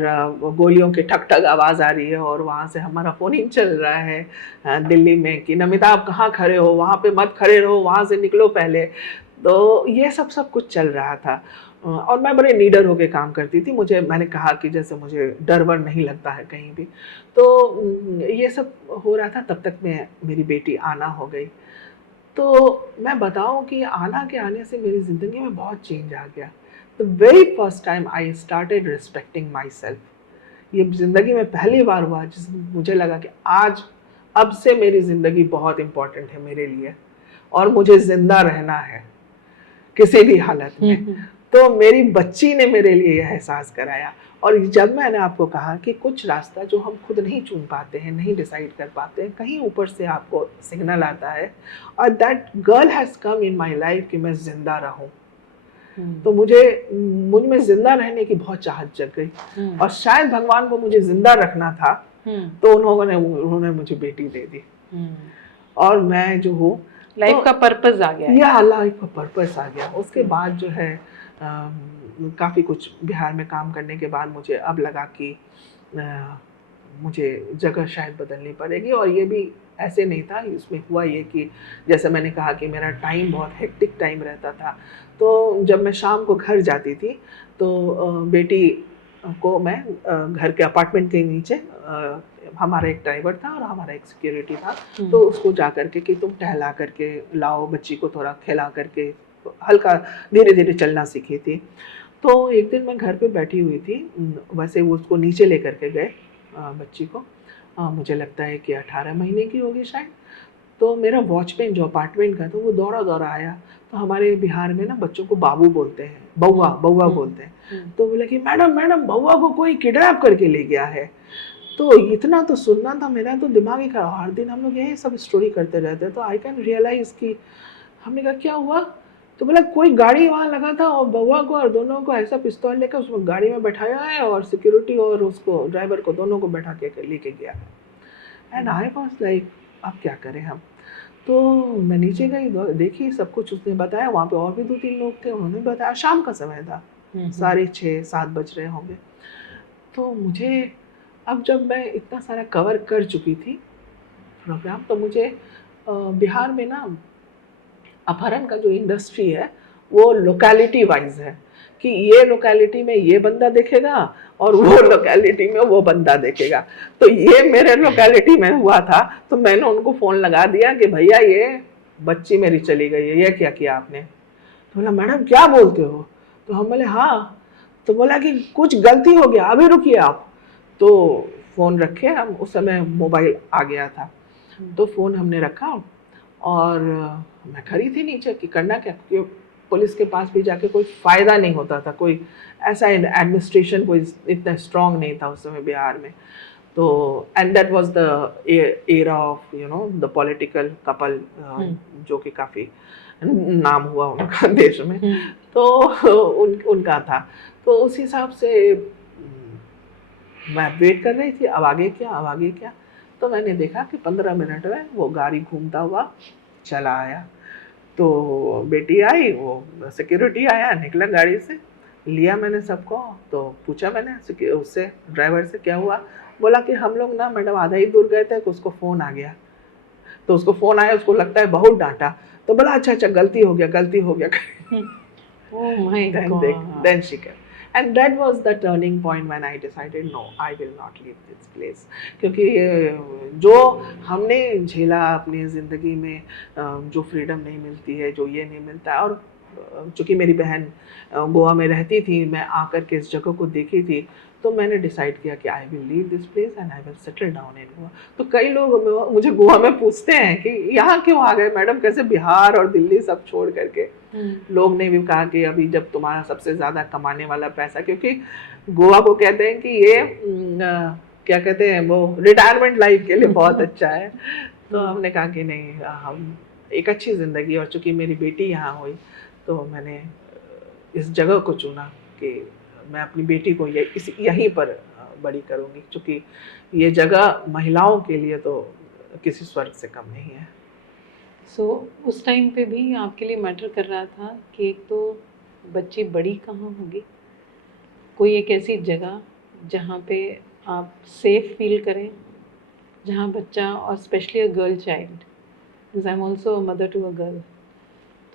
गोलियों की ठक ठक आवाज़ आ रही है, और वहाँ से हमारा फ़ोन चल रहा है दिल्ली में कि नमिता आप कहाँ खड़े हो, वहाँ पे मत खड़े रहो, वहाँ से निकलो पहले। तो ये सब कुछ चल रहा था, और मैं बड़े नीडर होके काम करती थी। मैंने कहा कि जैसे मुझे डर वर नहीं लगता है कहीं भी। तो ये सब हो रहा था, तब तक मेरी बेटी आना हो गई। तो मैं बताऊं कि आना के आने से मेरी ज़िंदगी में बहुत चेंज आ गया। The very first time I started respecting my self. ये ज़िंदगी में पहली बार हुआ जिसमें मुझे लगा कि अब से मेरी ज़िंदगी बहुत इम्पोर्टेंट है मेरे लिए, और मुझे ज़िंदा रहना है किसी भी हालत में। तो मेरी बच्ची ने मेरे लिए यह एहसास कराया। और जब मैंने आपको कहा कि कुछ रास्ता जो हम खुद नहीं चुन पाते हैं, नहीं डिसाइड कर पाते हैं, कहीं ऊपर से आपको सिग्नल आता है, और that girl has come in my life कि मैं जिंदा रहूं। तो मुझ में जिंदा रहने की बहुत चाहत जग गई, और शायद भगवान को मुझे जिंदा रखना था, तो उन्होंने मुझे बेटी दे दी, और मैं जो हूँ, लाइफ का पर्पस आ गया, या लाइफ का पर्पस आ गया। उसके बाद जो है काफ़ी कुछ बिहार में काम करने के बाद मुझे अब लगा कि मुझे जगह शायद बदलनी पड़ेगी। और ये भी ऐसे नहीं था, इसमें हुआ ये कि जैसे मैंने कहा कि मेरा टाइम बहुत हेक्टिक टाइम रहता था। तो जब मैं शाम को घर जाती थी, तो बेटी को मैं घर के अपार्टमेंट के नीचे, हमारा एक ड्राइवर था और हमारा एक सिक्योरिटी था, तो उसको जा करके कि तुम टहला करके लाओ, बच्ची को थोड़ा खिला करके, हल्का धीरे धीरे चलना सीखी थी। तो एक दिन मैं घर पे बैठी हुई थी, वैसे वो उसको नीचे लेकर के गए बच्ची को, मुझे लगता है कि 18 महीने की होगी शायद। तो मेरा वॉचमैन जो अपार्टमेंट का था, वो दौड़ा दौड़ा आया। तो हमारे बिहार में ना बच्चों को बाबू बोलते हैं, बउआ बोलते हैं। तो बोले कि मैडम बउआ को कोई किडनैप करके ले गया है। तो इतना तो सुनना था, मेरा तो दिमाग ही खराब। हर दिन हम लोग यही सब स्टोरी करते रहते, तो आई कैन रियलाइज कि हमने कहा क्या हुआ। तो बोला कोई गाड़ी वहाँ लगा था, और बउआ को और दोनों को ऐसा पिस्तौल लेकर उसमें गाड़ी में बैठाया है, और सिक्योरिटी और उसको ड्राइवर को दोनों को बैठा के लेके गया है। एंड आई वाज लाइक अब क्या करें हम। तो मैं नीचे गई, देखी सब कुछ उसने बताया। वहाँ पे और भी 2-3 लोग थे, उन्होंने बताया। शाम का समय था, साढ़े 6-7 बज रहे होंगे। तो मुझे अब जब मैं इतना सारा कवर कर चुकी थी प्रोग्राम, तो मुझे बिहार में ना अपहरण का जो इंडस्ट्री है वो लोकेलिटी वाइज है कि ये लोकेलिटी में ये बंदा देखेगा और वो लोकेलिटी में वो बंदा देखेगा। तो ये मेरे लोकेलिटी में हुआ था, तो मैंने उनको फ़ोन लगा दिया कि भैया ये बच्ची मेरी चली गई है, ये क्या किया आपने? तो बोला मैडम क्या बोलते हो? तो हम बोले हाँ। तो बोला कि कुछ गलती हो गया, अभी रुकिए आप। तो फ़ोन रखे हम, उस समय मोबाइल आ गया था, तो फ़ोन हमने रखा और मैं खड़ी थी नीचे कि करना क्या, क्योंकि पुलिस के पास भी जाके कोई फ़ायदा नहीं होता था, कोई ऐसा एडमिनिस्ट्रेशन कोई इतना स्ट्रॉन्ग नहीं था उस समय बिहार में। तो and that was the era of you know the political couple जो कि काफ़ी नाम हुआ उनका देश में। तो उनका था, तो उस हिसाब से मैं वेट कर रही थी, अब आगे क्या, अब आगे क्या। तो मैंने देखा कि 15 मिनट में वो गाड़ी घूमता हुआ चला आया। तो बेटी आई, वो सिक्योरिटी आया, निकला गाड़ी से, लिया मैंने सबको। तो पूछा मैंने उससे, ड्राइवर से क्या हुआ? बोला कि हम लोग ना मैडम आधा ही दूर गए थे कि उसको फ़ोन आ गया। तो उसको फ़ोन आया, उसको लगता है बहुत डांटा। तो बोला अच्छा अच्छा गलती हो गया, गलती हो गया। Oh my God. Then she came. And that was the turning point when I decided no, I will not leave this place. क्योंकि जो हमने झेला अपनी ज़िंदगी में, जो फ्रीडम नहीं मिलती है, जो ये नहीं मिलता है, और चूँकि मेरी बहन गोवा में रहती थी, मैं आकर के इस जगह को देखी थी, तो मैंने डिसाइड किया कि I will leave this place and I will settle down in Goa. तो कई लोग मुझे गोवा में पूछते हैं कि यहाँ क्यों आ गए मैडम, कैसे बिहार और दिल्ली सब छोड़ करके? लोग ने भी कहा कि अभी जब तुम्हारा सबसे ज़्यादा कमाने वाला पैसा, क्योंकि गोवा को कहते हैं कि ये क्या कहते हैं, वो रिटायरमेंट लाइफ के लिए बहुत अच्छा है। तो हमने कहा कि नहीं, हम एक अच्छी ज़िंदगी, और चूँकि मेरी बेटी यहाँ हुई तो मैंने इस जगह को चुना कि मैं अपनी बेटी को यहीं पर बड़ी करूँगी, क्योंकि ये जगह महिलाओं के लिए तो किसी स्वर्ग से कम नहीं है। उस टाइम पे भी आपके लिए मैटर कर रहा था कि एक तो बच्ची बड़ी कहाँ होगी, कोई एक ऐसी जगह जहाँ पे आप सेफ फील करें, जहाँ बच्चा, और specially a girl child, because I am also a mother to a girl,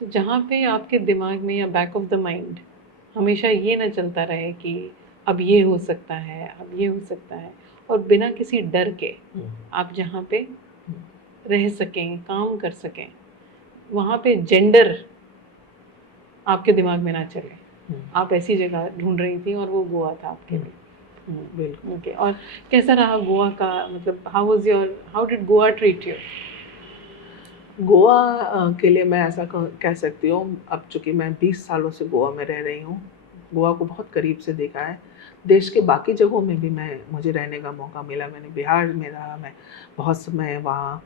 तो जहाँ पे आपके दिमाग में या बैक ऑफ द माइंड हमेशा ये ना चलता रहे कि अब ये हो सकता है, अब ये हो सकता है, और बिना किसी डर के आप जहाँ पे रह सकें, काम कर सकें, वहाँ पे जेंडर आपके दिमाग में ना चले। आप ऐसी जगह ढूंढ रही थी और वो गोवा था आपके लिए। बिल्कुल। ओके, और कैसा रहा गोवा का, मतलब how did Goa treat you? Goa के लिए मैं ऐसा कह सकती हूँ, अब चूँकि मैं 20 सालों से गोवा में रह रही हूँ, गोवा को बहुत करीब से देखा है। देश के बाकी जगहों में भी मुझे रहने का मौका मिला। मैंने बिहार में रहा, मैं बहुत समय वहाँ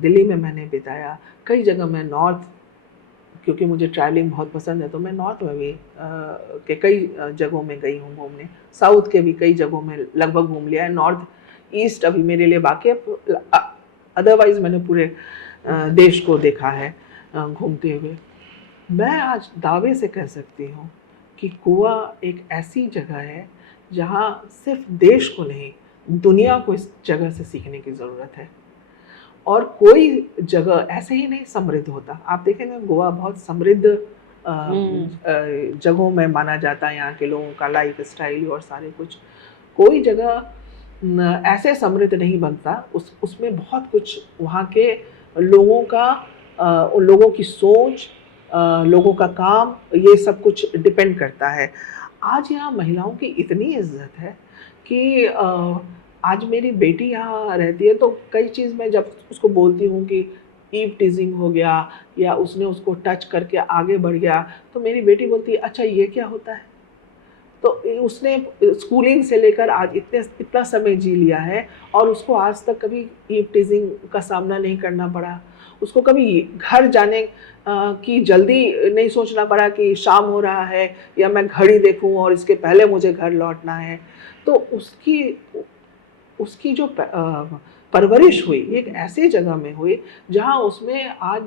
दिल्ली में मैंने बिताया। कई जगह मैं नॉर्थ, क्योंकि मुझे ट्रैवलिंग बहुत पसंद है, तो मैं नॉर्थ में भी के कई जगहों में गई हूँ घूमने। साउथ के भी कई जगहों में लगभग घूम लिया है। नॉर्थ ईस्ट अभी मेरे लिए बाकी है, अदरवाइज़ मैंने पूरे देश को देखा है घूमते हुए। मैं आज दावे से कह सकती हूँ कि गोवा एक ऐसी जगह है जहाँ सिर्फ देश को नहीं, दुनिया को इस जगह से सीखने की ज़रूरत है। और कोई जगह ऐसे ही नहीं समृद्ध होता। आप देखेंगे गोवा बहुत समृद्ध जगहों में माना जाता है, यहाँ के लोगों का लाइफ स्टाइल और सारे कुछ। कोई जगह ऐसे समृद्ध नहीं बनता, उसमें बहुत कुछ वहाँ के लोगों का, उन लोगों की सोच, लोगों का काम, ये सब कुछ डिपेंड करता है। आज यहाँ महिलाओं की इतनी इज्जत है कि आज मेरी बेटी यहाँ रहती है, तो कई चीज़ मैं जब उसको बोलती हूँ कि ईव टीजिंग हो गया या उसने उसको टच करके आगे बढ़ गया, तो मेरी बेटी बोलती है अच्छा ये क्या होता है। तो उसने स्कूलिंग से लेकर आज इतना समय जी लिया है और उसको आज तक कभी ईव टीजिंग का सामना नहीं करना पड़ा। उसको कभी घर जाने की जल्दी नहीं सोचना पड़ा कि शाम हो रहा है या मैं घड़ी देखूं और इसके पहले मुझे घर लौटना है। तो उसकी जो परवरिश हुई एक ऐसी जगह में हुई जहाँ उसमें आज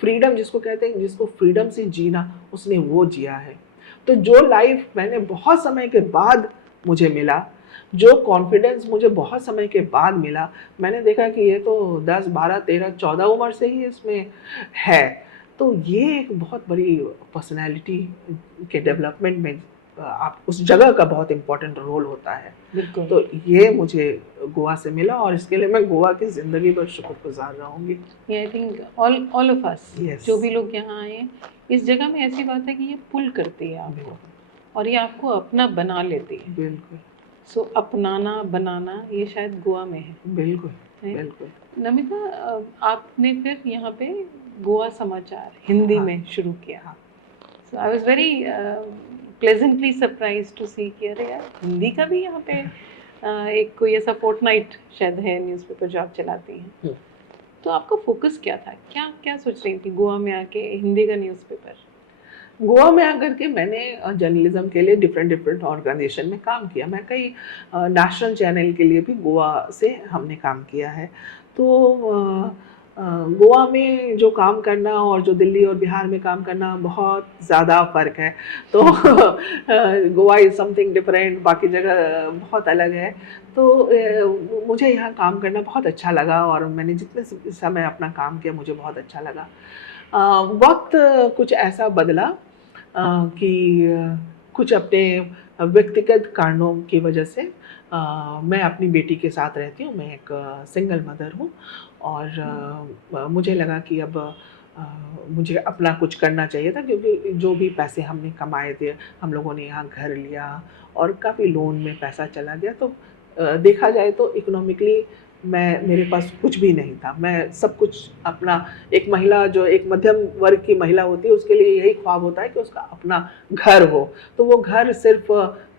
फ्रीडम जिसको कहते हैं, जिसको फ्रीडम से जीना, उसने वो जिया है। तो जो लाइफ मैंने बहुत समय के बाद मुझे मिला, जो कॉन्फिडेंस मुझे बहुत समय के बाद मिला, मैंने देखा कि ये तो 10, 12, 13, 14 उम्र से ही इसमें है। तो ये एक बहुत बड़ी पर्सनैलिटी के डेवलपमेंट में आप उस जगह का बहुत इम्पोर्टेंट रोल होता है। बिल्कुल। तो ये मुझे गोवा से मिला और इसके लिए मैं गोवा की ज़िंदगी भर शुक्रगुजार रहूँगी। I think all of us, Yes. जो भी लोग यहाँ आए हैं, इस जगह में ऐसी बात है कि ये पुल करती है आपको और ये आपको अपना बना लेती है। बिल्कुल सो अपनाना बनाना ये शायद गोवा में है। बिल्कुल है? बिल्कुल। नमिता, आपने फिर यहाँ पे गोवा समाचार हिंदी हाँ। में शुरू किया। हाँ। So I was very pleasantly surprise to see कि अरे यार, हिंदी का भी यहाँ पे एक कोई ऐसा फोर्टनाइट शायद है न्यूज़पेपर जो आप चलाती हैं। तो आपका फोकस क्या था? क्या क्या सोच रही थी गोवा में आके हिंदी का न्यूज़पेपर? गोवा में आकर के मैंने जर्नलिज्म के लिए डिफरेंट ऑर्गेनाइजेशन में काम किया। मैं कई नेशनल चैनल के लिए भी गोवा से हमने काम किया है। तो गोवा में जो काम करना और जो दिल्ली और बिहार में काम करना बहुत ज़्यादा फ़र्क है। तो गोवा इज़ समथिंग डिफरेंट, बाकी जगह बहुत अलग है। तो मुझे यहाँ काम करना बहुत अच्छा लगा और मैंने जितने समय अपना काम किया मुझे बहुत अच्छा लगा। वक्त कुछ ऐसा बदला कि कुछ अपने व्यक्तिगत कारणों की वजह से मैं अपनी बेटी के साथ रहती हूँ। मैं एक सिंगल मदर हूँ और मुझे लगा कि अब मुझे अपना कुछ करना चाहिए था, क्योंकि जो भी पैसे हमने कमाए थे, हम लोगों ने यहाँ घर लिया और काफ़ी लोन में पैसा चला गया। तो देखा जाए तो इकोनॉमिकली मेरे पास कुछ भी नहीं था। मैं सब कुछ अपना, एक महिला जो एक मध्यम वर्ग की महिला होती है उसके लिए यही ख्वाब होता है कि उसका अपना घर हो। तो वो घर सिर्फ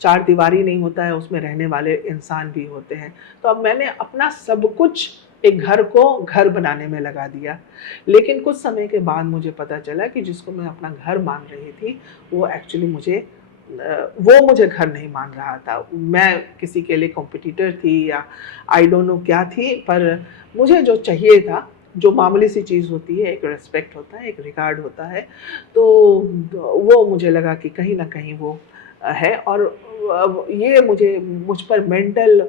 चार दीवारी नहीं होता है, उसमें रहने वाले इंसान भी होते हैं। तो अब मैंने अपना सब कुछ एक घर को घर बनाने में लगा दिया। लेकिन कुछ समय के बाद मुझे पता चला कि जिसको मैं अपना घर मान रही थी वो एक्चुअली वो मुझे घर नहीं मान रहा था। मैं किसी के लिए कॉम्पिटिटर थी या आई डोंट नो क्या थी, पर मुझे जो चाहिए था, जो मामूली सी चीज़ होती है, एक रिस्पेक्ट होता है, एक रिगार्ड होता है, तो वो मुझे लगा कि कहीं ना कहीं वो है। और ये मुझ पर मेंटल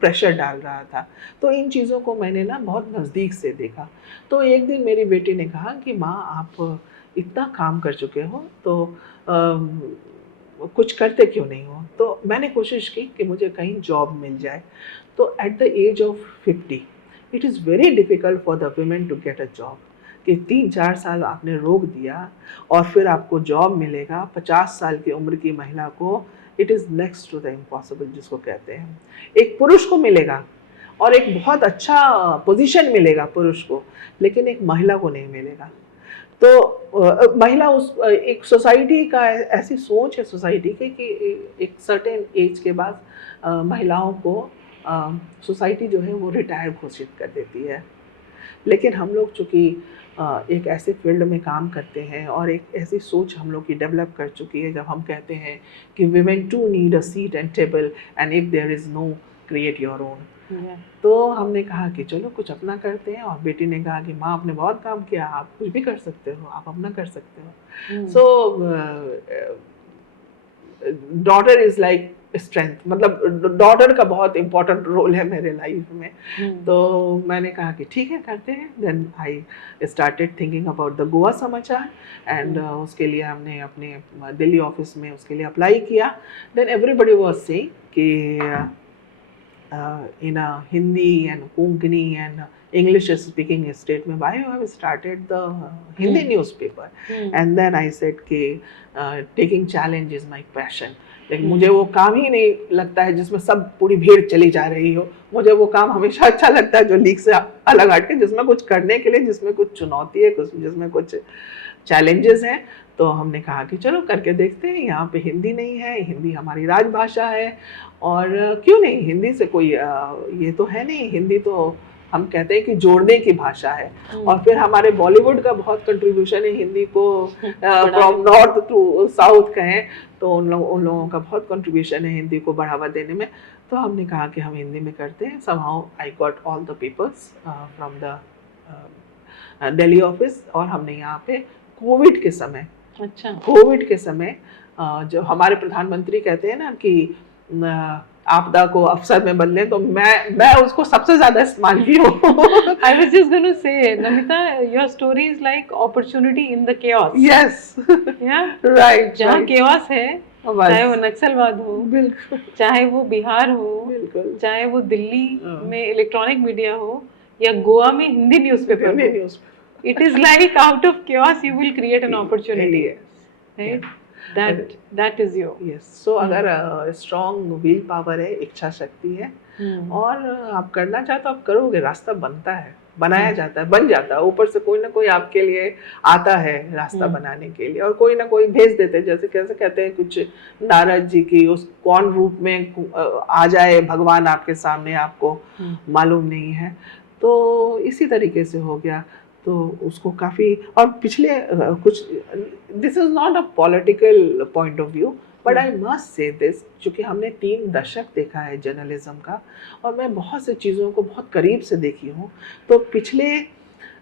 प्रेशर डाल रहा था। तो इन चीज़ों को मैंने ना बहुत नज़दीक से देखा। तो एक दिन मेरी बेटी ने कहा कि माँ, आप इतना काम कर चुके हो तो कुछ करते क्यों नहीं हो? तो मैंने कोशिश की कि मुझे कहीं जॉब मिल जाए। तो at the age of 50 it is very difficult for the women to get a job, कि 3-4 साल आपने रोक दिया और फिर आपको जॉब मिलेगा। 50 साल की उम्र की महिला को it is next to the impossible, जिसको कहते हैं। एक पुरुष को मिलेगा और एक बहुत अच्छा पोजीशन मिलेगा पुरुष को, लेकिन एक महिला को नहीं मिलेगा। तो महिला एक सोसाइटी का ऐसी सोच है सोसाइटी की कि एक सर्टेन एज के बाद महिलाओं को सोसाइटी जो है वो रिटायर घोषित कर देती है। लेकिन हम लोग चूँकि एक ऐसे फील्ड में काम करते हैं और एक ऐसी सोच हम लोग की डेवलप कर चुकी है, जब हम कहते हैं कि women too need a seat and table and if there is no create your own। तो हमने कहा कि चलो कुछ अपना करते हैं। और बेटी ने कहा कि माँ, आपने बहुत काम किया, आप कुछ भी कर सकते हो, आप अपना कर सकते हो। सो डॉटर इज़ लाइक स्ट्रेंथ, मतलब डॉटर का बहुत इम्पोर्टेंट रोल है मेरे लाइफ में। तो मैंने कहा कि ठीक है, करते हैं। Then I started thinking about the Goa Samachar and उसके लिए हमने अपने दिल्ली ऑफिस में उसके लिए अप्लाई किया। देन एवरीबडी वाज सेइंग कि in a Hindi and Konkani and English speaking state में, why you have started the Hindi newspaper? And then I said कि taking challenge is my passion। लेकिन मुझे वो काम ही नहीं लगता है जिसमें सब पूरी भीड़ चली जा रही हो। मुझे वो काम हमेशा अच्छा लगता है जो लीग से अलग हट के, जिसमें कुछ करने के लिए, जिसमें कुछ चुनौती है, जिसमें कुछ चैलेंजेस हैं। तो हमने कहा कि चलो करके देखते हैं। यहाँ पे हिंदी नहीं है, हिंदी हमारी राजभाषा है और क्यों नहीं, हिंदी से कोई ये तो है नहीं, हिंदी तो हम कहते हैं कि जोड़ने की भाषा है। और फिर हमारे बॉलीवुड का बहुत कंट्रीब्यूशन है हिंदी को, फ्रॉम नॉर्थ टू साउथ कहें तो उन लोगों का बहुत कंट्रीब्यूशन है हिंदी को बढ़ावा देने में। तो हमने कहा कि हम हिंदी में करते हैं। Somehow I got all the papers from the Delhi office और हमने यहाँ पे कोविड के समय अच्छा। कोविड के समय जो हमारे प्रधानमंत्री कहते हैं ना कि आपदा को अवसर में बदलें, तो मैं उसको सबसे ज्यादा इस्तेमाल की हूँ। I was just going to say, Namita, your story is like opportunity in the chaos. Yes. Yeah? Right. जहाँ right. chaos है, बस। चाहे वो नक्सलवाद हो, बिल्कुल चाहे वो बिहार हो, बिल्कुल चाहे वो दिल्ली में इलेक्ट्रॉनिक मीडिया हो, या गोवा में हिंदी न्यूज़पेपर हिंदी हो, news it is like out of chaos you will create an opportunity, right? Yeah. That is your. Yes so अगर स्ट्रॉन्ग विल पावर है, इच्छा शक्ति है, और आप करना चाहते हो, आप करोगे, रास्ता बनता है, बनाया जाता है, बन जाता है, ऊपर से कोई ना कोई आपके लिए आता है रास्ता बनाने के लिए, और कोई ना कोई भेज देते हैं। जैसे कैसे कहते हैं कुछ नारद जी की उस कौन रूप में आ जाए भगवान आपके सामने, आपको मालूम नहीं है। तो इसी तरीके से हो गया। तो उसको काफ़ी, और पिछले कुछ, this is not a political point of view, but I must say this, क्योंकि हमने 3 दशक देखा है जर्नलिज्म का, और मैं बहुत सी चीज़ों को बहुत करीब से देखी हूँ। तो पिछले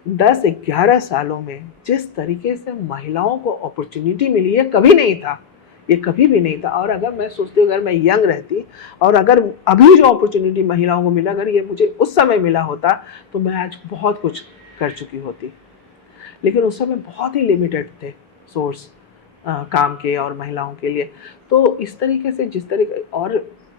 10-11 सालों में जिस तरीके से महिलाओं को अपॉर्चुनिटी मिली है, कभी नहीं था, ये कभी भी नहीं था। और अगर मैं सोचती हूँ, अगर मैं यंग रहती, और अगर अभी जो अपॉर्चुनिटी महिलाओं को मिला, अगर ये मुझे उस समय मिला होता, तो मैं आज बहुत कुछ कर चुकी होती। लेकिन उस समय बहुत ही लिमिटेड थे सोर्स काम के और महिलाओं के लिए। तो इस तरीके से, जिस तरीके, और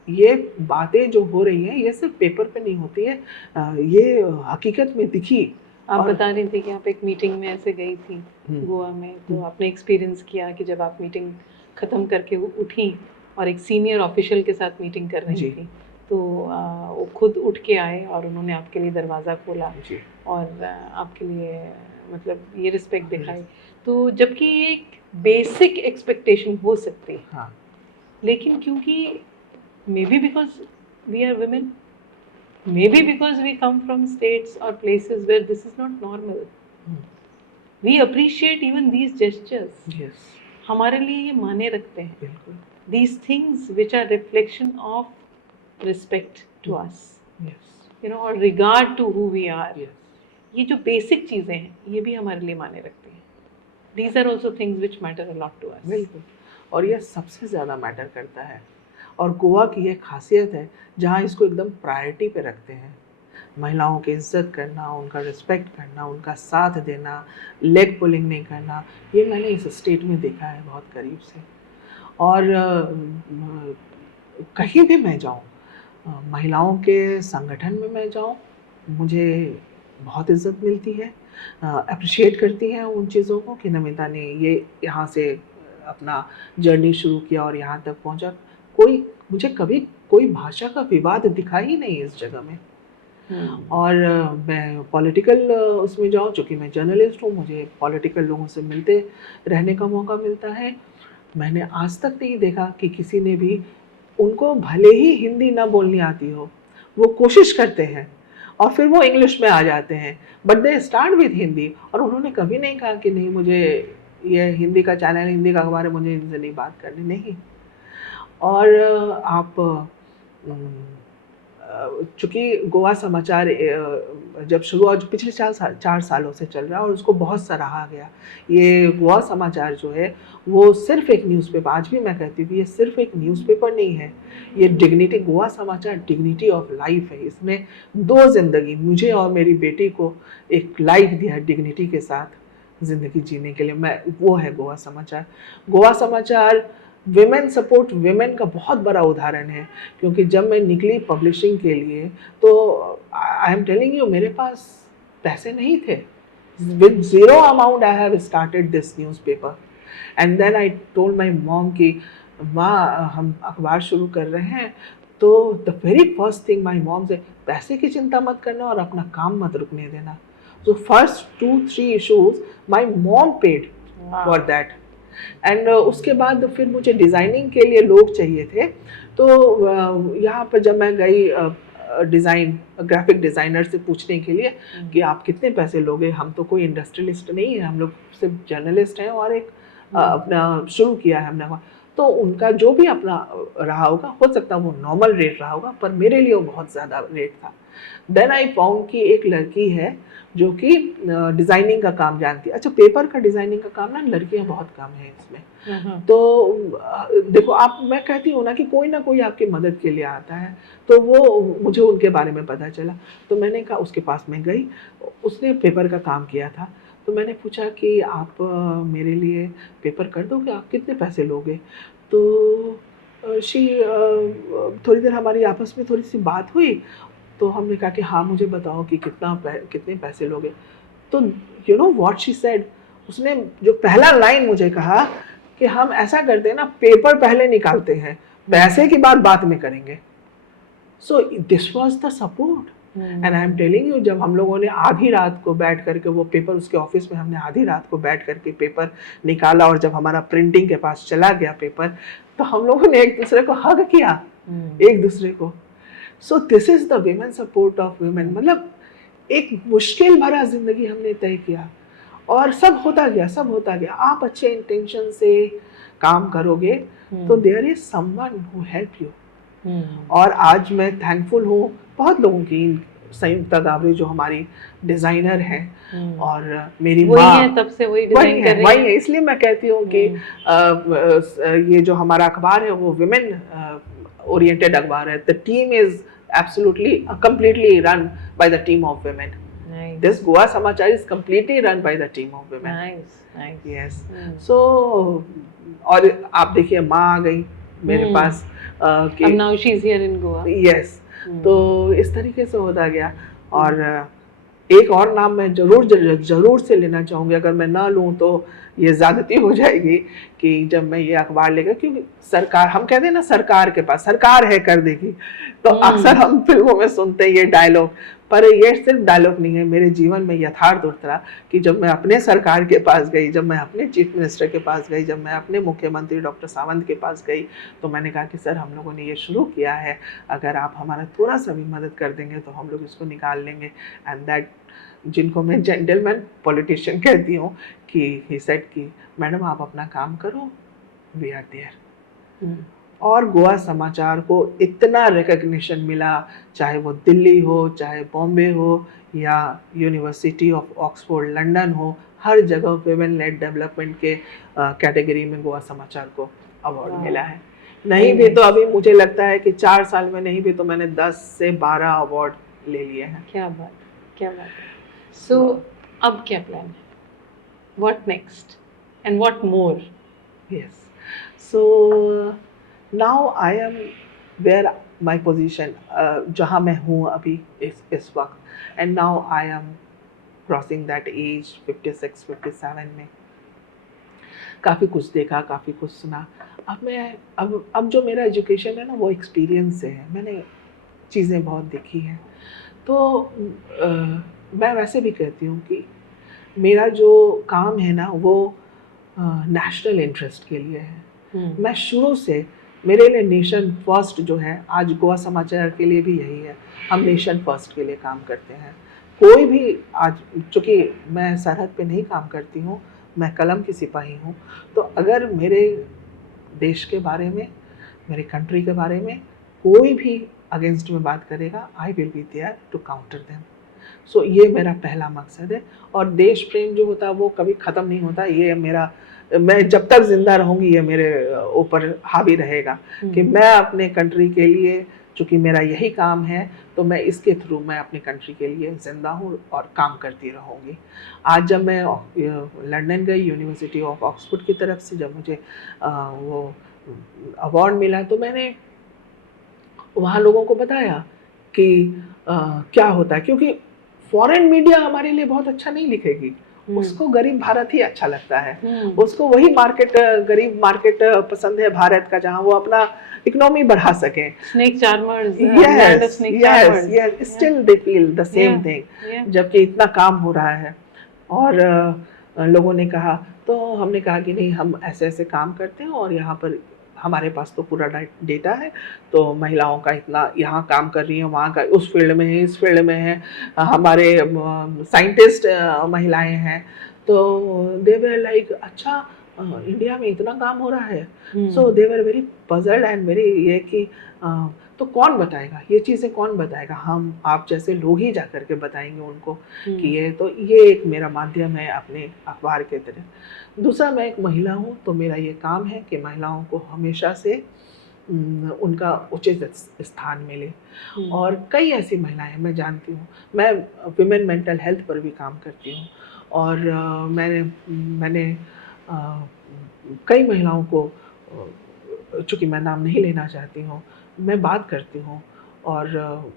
ये बातें जो हो रही हैं, ये सिर्फ पेपर पे नहीं होती है, ये हकीकत में दिखी। आप बता रही थी कि आप एक मीटिंग में ऐसे गई थी गोवा में, तो आपने एक्सपीरियंस किया कि जब आप मीटिंग ख़त्म करके उठी और एक सीनियर ऑफिशियल के साथ मीटिंग कर रही थी, तो वो खुद उठ के आए और उन्होंने आपके लिए दरवाज़ा खोला और आपके लिए मतलब ये रिस्पेक्ट दिखाई। तो जबकि ये एक बेसिक एक्सपेक्टेशन हो सकती है, हाँ। लेकिन क्योंकि maybe because we are women, maybe because we come from states or places where this is not normal, we appreciate even these gestures. Yes. हमारे लिए ये माने रखते हैं, बिल्कुल। these things which are reflection of respect to us, Yes. you know, or regard to who we are. Yes. ये जो basic चीज़ें हैं, ये भी हमारे लिए माने रखते हैं. These are also things which matter a lot to us. बिल्कुल, और ये सबसे ज़्यादा मैटर करता है। और गोवा की ये खासियत है जहाँ इसको एकदम प्रायोरिटी पे रखते हैं, महिलाओं की इज्जत करना, उनका रिस्पेक्ट करना, उनका साथ देना, लेग पुलिंग नहीं करना। ये मैंने इस स्टेट में देखा है बहुत करीब से। और कहीं भी मैं जाऊँ, महिलाओं के संगठन में मैं जाऊँ, मुझे बहुत इज्जत मिलती है, अप्रिशिएट करती हैं उन चीज़ों को कि नमिता ने ये यहाँ से अपना जर्नी शुरू किया और यहाँ तक पहुँचा। मुझे कभी कोई भाषा का विवाद दिखा ही नहीं इस जगह में। और मैं पॉलिटिकल उसमें जाऊँ, चूँकि मैं जर्नलिस्ट हूँ, मुझे पॉलिटिकल लोगों से मिलते रहने का मौका मिलता है। मैंने आज तक नहीं देखा कि किसी ने भी, उनको भले ही हिंदी ना बोलनी आती हो, वो कोशिश करते हैं और फिर वो इंग्लिश में आ जाते हैं, but they start with Hindi. और उन्होंने कभी नहीं कहा कि नहीं मुझे ये हिंदी का चैनल, हिंदी का अखबार है, मुझे इनसे नहीं बात करनी, नहीं। और आप चूँकि गोवा समाचार जब शुरू हुआ, जो पिछले 4 सालों से चल रहा है और उसको बहुत सराहा गया। ये गोवा समाचार जो है वो सिर्फ एक न्यूज़पेपर, आज भी मैं कहती हूँ ये सिर्फ एक न्यूज़पेपर नहीं है, ये डिग्निटी, गोवा समाचार डिग्निटी ऑफ लाइफ है। इसने 2 ज़िंदगी, मुझे और मेरी बेटी को एक लाइफ दिया है डिग्निटी के साथ ज़िंदगी जीने के लिए। वो है गोवा समाचार। गोवा समाचार विमेन सपोर्ट विमेन का बहुत बड़ा उदाहरण है, क्योंकि जब मैं निकली पब्लिशिंग के लिए तो आई एम टेलिंग यू, मेरे पास पैसे नहीं थे। With zero amount I have started this newspaper and then I told my mom कि माँ हम अखबार शुरू कर रहे हैं। तो the very first thing my mom से, पैसे की चिंता मत करना और अपना काम मत रुकने देना। So first 2-3 issues my mom paid for that. And उसके बाद फिर मुझे डिज़ाइनिंग के लिए लोग चाहिए थे। तो यहाँ पर जब मैं गई ग्राफिक डिज़ाइनर से पूछने के लिए कि आप कितने पैसे लोगे, हम तो कोई इंडस्ट्रियलिस्ट नहीं है, हम लोग सिर्फ जर्नलिस्ट हैं और एक अपना शुरू किया है हमने। तो उनका जो भी अपना रहा होगा, हो सकता है वो नॉर्मल रेट रहा होगा, पर मेरे लिए वो बहुत ज़्यादा रेट था। देन आई फाउंड कि एक लड़की है जो कि डिज़ाइनिंग का काम जानती है। अच्छा, पेपर का डिज़ाइनिंग का काम ना लड़कियां बहुत कम है इसमें। तो देखो आप, मैं कहती हूँ ना कि कोई ना कोई आपकी मदद के लिए आता है, तो वो मुझे उनके बारे में पता चला, तो मैंने कहा उसके पास मैं गई, उसने पेपर का काम किया था। तो मैंने पूछा कि आप मेरे लिए पेपर कर दोगे, आप कितने पैसे लोगे? तो थोड़ी देर हमारी आपस में थोड़ी सी बात हुई, तो हमने कहा कि हाँ मुझे बताओ कि कितने पैसे लोगे। तो you know what she said, उसने जो पहला लाइन मुझे कहा कि हम ऐसा करते हैं ना, पेपर पहले निकालते हैं, पैसे की बात में करेंगे। So this was the support. And I am telling you, जब हम लोगों ने आधी रात को बैठ करके वो पेपर, उसके ऑफिस में हमने आधी रात को बैठ करके पेपर निकाला, और जब हमारा प्रिंटिंग के पास चला गया पेपर, तो हम लोगों ने एक दूसरे को हग किया, एक दूसरे को। So this is the women support of women. मतलब एक मुश्किल भरा जिंदगी हमने तय किया, और सब होता गया, सब होता गया। आप अच्छे इंटेंशन से काम करोगे तो there is someone who help you. और आज मैं थैंकफुल हूँ बहुत लोगों की, संयुक्ता गावरे जो हमारी डिजाइनर हैं, और मेरी माँ है, तब से वही डिजाइन कर रही वही है। इसलिए मैं कहती हूँ कि ये जो हमारा अखबार है वो विमेन ओरिएंटेड अखबार है। The team is absolutely completely run by the team of women. Nice. This Goa Samachar is completely run by the team of women. Nice, nice. Yes. So और आप देखिए माँ आ गई मेरे पास कि now she's here in Goa. Yes. तो इस तरीके से होता गया। और एक और नाम मैं जरूर से लेना चाहूँगी, अगर मैं ना लूँ तो ये ज़्यादती हो जाएगी, कि जब मैं ये अखबार लेकर, क्योंकि सरकार, हम कहते हैं ना सरकार के पास, सरकार है कर देगी, तो अक्सर हम फिल्मों में सुनते हैं ये डायलॉग, पर ये सिर्फ डायलॉग नहीं है, मेरे जीवन में यथार्थ उतरा कि जब मैं अपने सरकार के पास गई, जब मैं अपने चीफ मिनिस्टर के पास गई, जब मैं अपने मुख्यमंत्री डॉक्टर सावंत के पास गई, तो मैंने कहा कि सर हम लोगों ने ये शुरू किया है, अगर आप हमारा थोड़ा सा भी मदद कर देंगे तो हम लोग इसको निकाल लेंगे। एंड दैट, जिनको मैं जेंटलमैन पॉलिटिशियन कहती हूँ, कि ही सेड कि मैडम आप अपना काम करो, वी आर देयर। और गोवा समाचार को इतना रिकग्निशन मिला, चाहे वो दिल्ली हो, चाहे बॉम्बे हो, या यूनिवर्सिटी ऑफ ऑक्सफोर्ड लंदन हो, हर जगह वुमेन लेड डेवलपमेंट के कैटेगरी में गोवा समाचार को अवार्ड मिला है। नहीं भी तो अभी मुझे लगता है कि 4 साल में नहीं भी तो मैंने 10 से 12 अवार्ड ले लिए हैं। क्या बात, क्या बात है। सो अब क्या प्लान है? What next and what more? Yes. So now I am where my position, जहाँ मैं हूँ अभी इस वक्त, and now I am crossing that age 56, 57 में। काफ़ी कुछ देखा, काफ़ी कुछ सुना। अब जो मेरा एजुकेशन है ना वो एक्सपीरियंस से है, मैंने चीज़ें बहुत देखी हैं। तो मैं वैसे भी कहती हूँ कि मेरा जो काम है ना वो नेशनल इंटरेस्ट के लिए है। मैं शुरू से, मेरे लिए नेशन फर्स्ट जो है, आज गोवा समाचार के लिए भी यही है, हम नेशन फर्स्ट के लिए काम करते हैं। कोई भी आज, चूँकि मैं सरहद पे नहीं काम करती हूँ, मैं कलम की सिपाही हूँ, तो अगर मेरे देश के बारे में, मेरे कंट्री के बारे में कोई भी अगेंस्ट में बात करेगा, I will be there to counter them. So ये मेरा पहला मकसद है। और देश प्रेम जो होता है वो कभी ख़त्म नहीं होता, ये मेरा, मैं जब तक जिंदा रहूँगी ये मेरे ऊपर हावी रहेगा कि मैं अपने कंट्री के लिए, चूँकि मेरा यही काम है, तो मैं इसके थ्रू मैं अपनी कंट्री के लिए ज़िंदा हूँ और काम करती रहूँगी। आज जब मैं लंदन गई यूनिवर्सिटी ऑफ ऑक्सफोर्ड की तरफ से, जब मुझे वो अवार्ड मिला, तो मैंने वहाँ लोगों को बताया कि क्या होता है, क्योंकि फॉरेन मीडिया हमारे लिए बहुत अच्छा नहीं लिखेगी, उसको गरीब भारत ही अच्छा लगता है, उसको वही मार्केट, गरीब मार्केट पसंद है भारत का, जहाँ वो अपना इकोनॉमी बढ़ा सके। Snake charmers, yes, still they feel the same thing, जबकि इतना काम हो रहा है। और लोगों ने कहा, तो हमने कहा कि नहीं, हम ऐसे ऐसे काम करते हैं और यहाँ पर हमारे पास तो पूरा डेटा है, तो महिलाओं का इतना यहाँ काम कर रही है, वहाँ का उस फील्ड में है, इस फील्ड में है, हमारे साइंटिस्ट महिलाएं हैं। तो दे वर लाइक, अच्छा इंडिया में इतना काम हो रहा है। हम्म। So they were very puzzled and very ये कि तो कौन बताएगा ये चीज़ें, कौन बताएगा, हम आप जैसे लोग ही जा कर के बताएंगे उनको कि ये एक मेरा माध्यम है अपने अखबार के तरह। दूसरा, मैं एक महिला हूँ तो मेरा ये काम है कि महिलाओं को हमेशा से उनका उचित स्थान मिले। और कई ऐसी महिलाएं मैं जानती हूँ, मैं विमेन मेंटल हेल्थ पर भी काम करती हूँ और मैंने कई महिलाओं को, चूँकि मैं नाम नहीं लेना चाहती हूँ, मैं बात करती हूँ और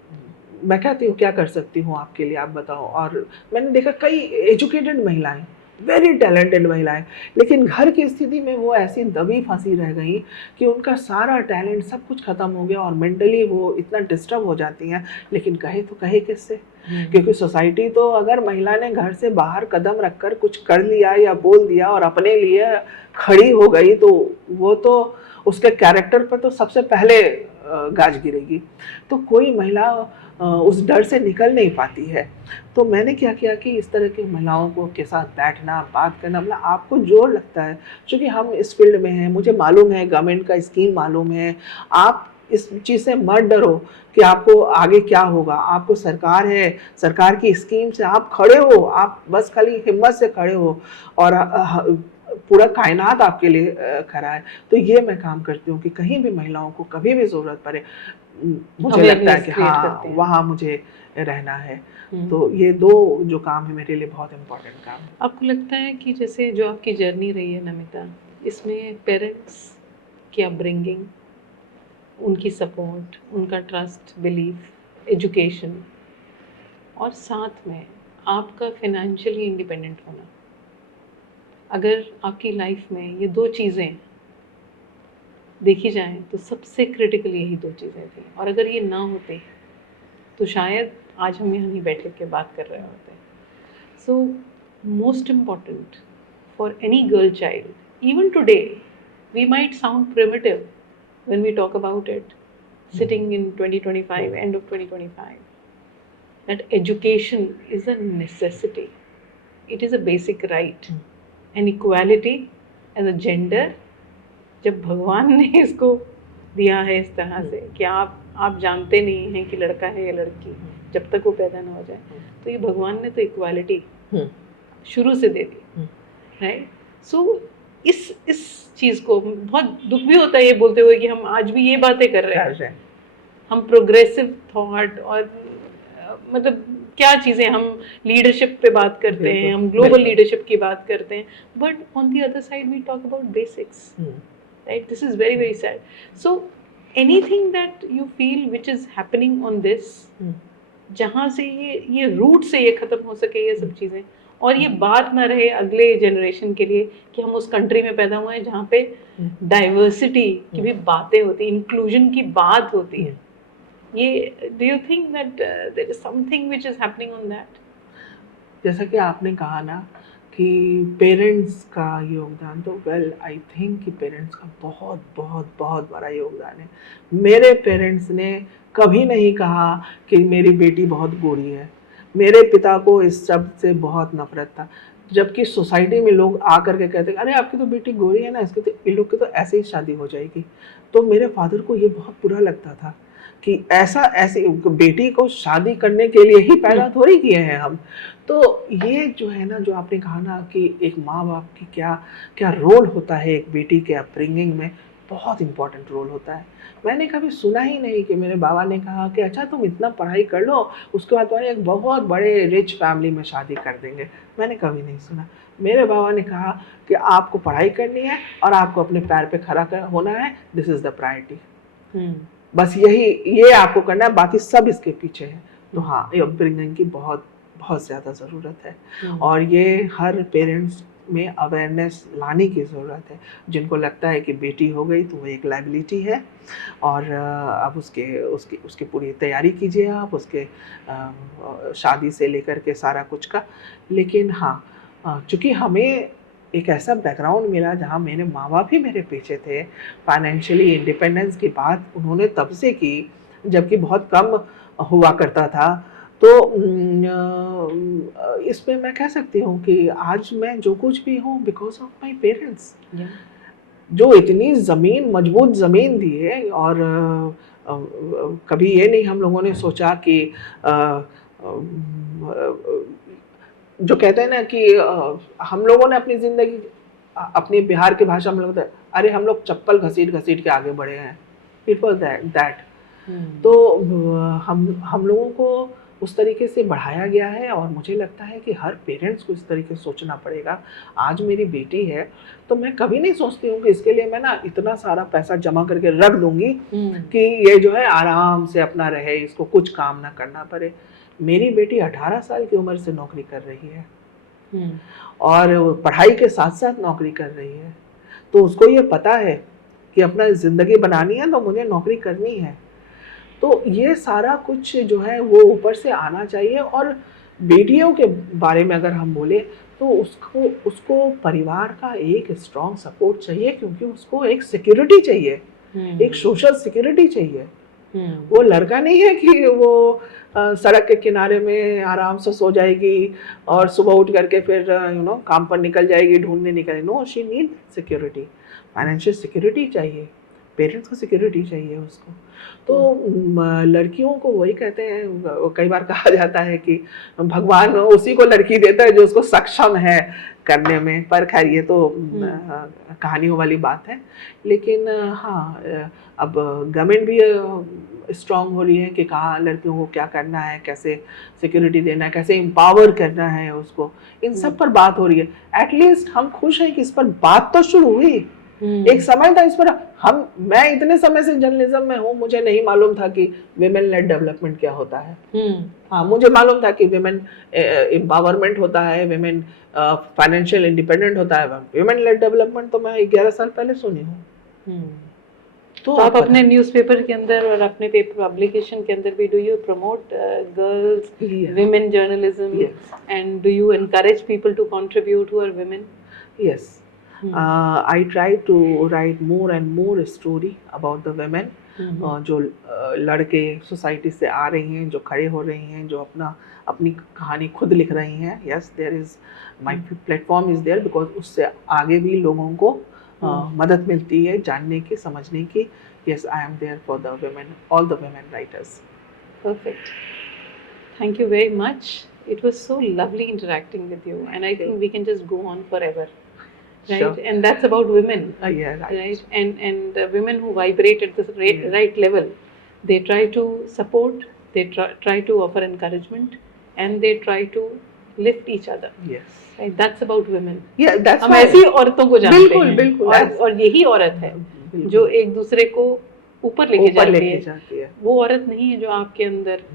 मैं कहती हूँ क्या कर सकती हूँ आपके लिए, आप बताओ। और मैंने देखा कई एजुकेटेड महिलाएं, वेरी टैलेंटेड महिलाएं, लेकिन घर की स्थिति में वो ऐसी दबी फंसी रह गई कि उनका सारा टैलेंट सब कुछ ख़त्म हो गया और मेंटली वो इतना डिस्टर्ब हो जाती हैं। लेकिन कहे तो कहे किससे, क्योंकि सोसाइटी तो अगर महिला ने घर से बाहर कदम रखकर कुछ कर लिया या बोल दिया और अपने लिए खड़ी हो गई तो वो तो उसके कैरेक्टर पर तो सबसे पहले गाज गिरेगी। तो कोई महिला उस डर से निकल नहीं पाती है। तो मैंने क्या किया कि इस तरह की महिलाओं को के साथ बैठना, बात करना, मतलब आपको जो लगता है, क्योंकि हम इस फील्ड में हैं, मुझे मालूम है गवर्नमेंट का स्कीम मालूम है, आप इस चीज़ से मत डरो कि आपको आगे क्या होगा, आपको सरकार है, सरकार की स्कीम से आप खड़े हो, आप बस खाली हिम्मत से खड़े हो और पूरा कायनात आपके लिए खड़ा है। तो ये मैं काम करती हूँ कि कहीं भी महिलाओं को कभी भी ज़रूरत पड़े, मुझे लगता है कि हाँ वहाँ मुझे रहना है। तो ये दो जो काम है मेरे लिए बहुत इम्पोर्टेंट काम है। आपको लगता है कि जैसे जो आपकी जर्नी रही है नमिता, इसमें पेरेंट्स की अपब्रिंगिंग, उनकी सपोर्ट, उनका ट्रस्ट, बिलीफ, एजुकेशन और साथ में आपका फाइनेंशियली इंडिपेंडेंट होना, अगर आपकी लाइफ में ये दो चीज़ें देखी जाएं तो सबसे क्रिटिकल यही दो चीज़ें थी, और अगर ये ना होते तो शायद आज हम यहाँ नहीं बैठे के बात कर रहे होते। So most important for any girl child, even today we might sound primitive when we talk about it, sitting in 2025, end of 2025, that education is a necessity. It is a basic right. And equality as a gender, जब भगवान ने इसको दिया है इस तरह से कि आप जानते नहीं हैं कि लड़का है या लड़की जब तक वो पैदा ना हो जाए, तो ये भगवान ने तो इक्वालिटी शुरू से दे दी, राइट? सो इस चीज़ को बहुत दुख भी होता है ये बोलते हुए कि हम आज भी ये बातें कर रहे हैं। हम प्रोग्रेसिव थॉट और मतलब क्या चीज़ें, हम लीडरशिप पे बात करते हैं, हम ग्लोबल लीडरशिप की बात करते हैं, but on the other side we talk about basics, right? This is very very sad. So anything that you feel which is happening on this, जहाँ से ये रूट से ये ख़त्म हो सके ये सब चीज़ें, और ये बात ना रहे अगले जनरेशन के लिए कि हम उस कंट्री में पैदा हुए हैं जहाँ पे डाइवर्सिटी की भी बातें होती हैं, इंक्लूजन की बात होती है. ये do you think that there is something which is happening on that? जैसा कि आपने कहा ना कि पेरेंट्स का योगदान, तो वेल आई थिंक कि पेरेंट्स का बहुत बहुत बहुत बड़ा योगदान है. मेरे पेरेंट्स ने कभी नहीं कहा कि मेरी बेटी बहुत गोरी है. मेरे पिता को इस शब्द से बहुत नफरत था, जबकि सोसाइटी में लोग आकर के कहते अरे आपकी तो बेटी गोरी है ना, इसके तो इन लोग की तो ऐसे ही शादी हो जाएगी. तो मेरे फादर को ये बहुत बुरा लगता था कि ऐसे बेटी को शादी करने के लिए ही पैदा थोड़ी किए हैं हम. तो ये जो है ना, जो आपने कहा ना कि एक माँ बाप की क्या क्या रोल होता है एक बेटी के अपब्रिंगिंग में, बहुत इम्पोर्टेंट रोल होता है. मैंने कभी सुना ही नहीं कि मेरे बाबा ने कहा कि अच्छा तुम इतना पढ़ाई कर लो उसके बाद तुम्हारे एक बहुत बड़े रिच फैमिली में शादी कर देंगे. मैंने कभी नहीं सुना. मेरे बाबा ने कहा कि आपको पढ़ाई करनी है और आपको अपने पैर पे खड़ा होना है, दिस इज़ द प्रायोरिटी. बस ये आपको करना है, बाकी सब इसके पीछे है. तो हाँ, ये अपब्रिंगिंग की बहुत बहुत ज़्यादा ज़रूरत है और ये हर पेरेंट्स में अवेयरनेस लाने की ज़रूरत है. जिनको लगता है कि बेटी हो गई तो वो एक लाइबिलिटी है और अब उसकी पूरी तैयारी कीजिए आप, उसके शादी से लेकर के सारा कुछ का. लेकिन हाँ, चूँकि हमें एक ऐसा बैकग्राउंड मिला जहाँ मेरे माँ बाप ही मेरे पीछे थे. फाइनेंशियली इंडिपेंडेंस की बात उन्होंने तब से की जबकि बहुत कम हुआ करता था. तो इसमें मैं कह सकती हूँ कि आज मैं जो कुछ भी हूँ बिकॉज ऑफ माई पेरेंट्स, जो इतनी ज़मीन, मजबूत ज़मीन दी है। और कभी ये नहीं हम लोगों ने सोचा कि जो कहते हैं ना कि हम लोगों ने अपनी ज़िंदगी, अपनी बिहार की भाषा में लोग, अरे हम लोग चप्पल घसीट घसीट के आगे बढ़े हैं। It was that. तो हम लोगों को उस तरीके से बढ़ाया गया है, और मुझे लगता है कि हर पेरेंट्स को इस तरीके से सोचना पड़ेगा। आज मेरी बेटी है तो मैं कभी नहीं सोचती हूँ कि इसके लिए मैं ना इतना सारा पैसा जमा करके रख दूंगी कि ये जो है आराम से अपना रहे, इसको कुछ काम ना करना पड़े। मेरी बेटी 18 साल की उम्र से नौकरी कर रही है और पढ़ाई के साथ साथ नौकरी कर रही है। तो उसको ये पता है कि अपना ज़िंदगी बनानी है तो मुझे नौकरी करनी है। तो ये सारा कुछ जो है वो ऊपर से आना चाहिए। और बेटियों के बारे में अगर हम बोले तो उसको परिवार का एक स्ट्रॉन्ग सपोर्ट चाहिए, क्योंकि उसको एक सिक्योरिटी चाहिए, एक सोशल सिक्योरिटी चाहिए। वो लड़का नहीं है कि वो सड़क के किनारे में आराम से सो जाएगी और सुबह उठ करके फिर काम पर निकल जाएगी, ढूंढने निकले। No, she need security, financial security चाहिए, पेरेंट्स को सिक्योरिटी चाहिए उसको। तो लड़कियों को वही कहते हैं, कई बार कहा जाता है कि भगवान उसी को लड़की देता है जो उसको सक्षम है करने में। पर खैर ये तो कहानियों वाली बात है। लेकिन हाँ, अब गवर्नमेंट भी स्ट्रांग हो रही है कि कहाँ लड़कियों को क्या करना है, कैसे सिक्योरिटी देना है, कैसे एम्पावर करना है उसको, इन सब पर बात हो रही है। एटलीस्ट हम खुश हैं कि इस पर बात तो शुरू हुई। एक समय था इस पर मैं इतने समय से जर्नलिज्म में हूँ, मुझे नहीं मालूम था कि विमेन लेड डेवलपमेंट क्या होता है। हाँ, मुझे मालूम था कि विमेन एम्पावरमेंट होता है, विमेन फाइनेंशियल इंडिपेंडेंट होता है। विमेन लेड डेवलपमेंट तो मैं 11 साल पहले सुनी हूँ। तो आप अपने न्यूज़पेपर के अंदर और अपने पेपर पब्लिकेशन के अंदर भी do you promote girls women journalism, and do you encourage people to contribute who are women? Yes, I try to write more and more story about the women, जो लड़के society से आ रही हैं, जो खड़े हो रही हैं, जो अपनी कहानी खुद लिख रही हैं। Yes, there is my platform is there because उससे आगे भी लोगों को मदद मिलती है जानने की, समझने की। Yes, I am there for the women, all the women writers. Perfect. Thank you very much. It was so lovely interacting with you, and I think we can just go on forever. Right, sure. And that's about women. Yeah, right. And women who vibrate at the right level, they try to support, they try to offer encouragement, and they try to lift each other. Yes. Right, that's about women. Yeah, that's हम ऐसी औरतों को जानते हैं। बिल्कुल। और यही औरत है जो एक दूसरे को ऊपर लेके जाती है। वो औरत नहीं है जो आपके अंदर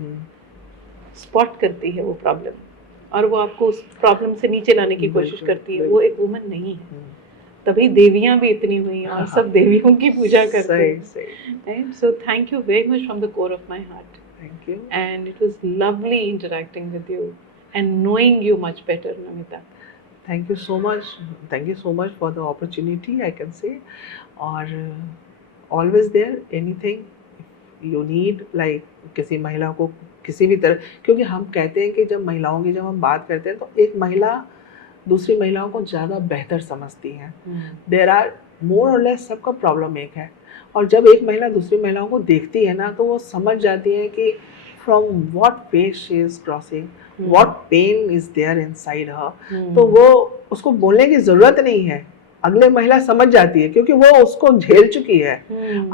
स्पॉट करती है वो प्रॉब्लम और वो आपको उस प्रॉब्लम से नीचे लाने की कोशिश करती है। वो एक वुमन नहीं है। तभी देवियां भी इतनी हुई और सब देवियों की पूजा करते हैं। So thank you very much from the core of my heart. Thank you. And it was lovely interacting with you and knowing you much better, Namita. Thank you so much. Thank you so much for the opportunity, I can say. और always there, anything you need, like किसी महिला को किसी भी तरह, क्योंकि हम कहते हैं कि जब महिलाओं की जब हम बात करते हैं तो एक महिला दूसरी महिलाओं को ज़्यादा बेहतर समझती हैं। देयर आर मोर और लेस सबका प्रॉब्लम एक है, और जब एक महिला दूसरी महिलाओं को देखती है ना तो वो समझ जाती है कि from what phase she is crossing, what pain is there inside her. तो वो उसको बोलने की ज़रूरत नहीं है, अगले महिला समझ जाती है क्योंकि वो उसको झेल चुकी है।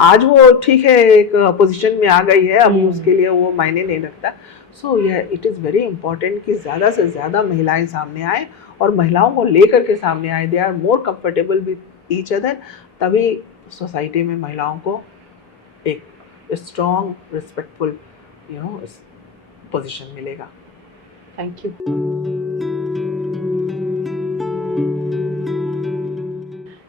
आज वो ठीक है एक पोजीशन में आ गई है, अभी उसके लिए वो मायने नहीं रखता। So it is very important कि ज़्यादा से ज़्यादा महिलाएं सामने आए और महिलाओं को लेकर के सामने आए। They are more comfortable with each other, तभी सोसाइटी में महिलाओं को एक स्ट्रॉन्ग रिस्पेक्टफुल पोजीशन मिलेगा। Thank you.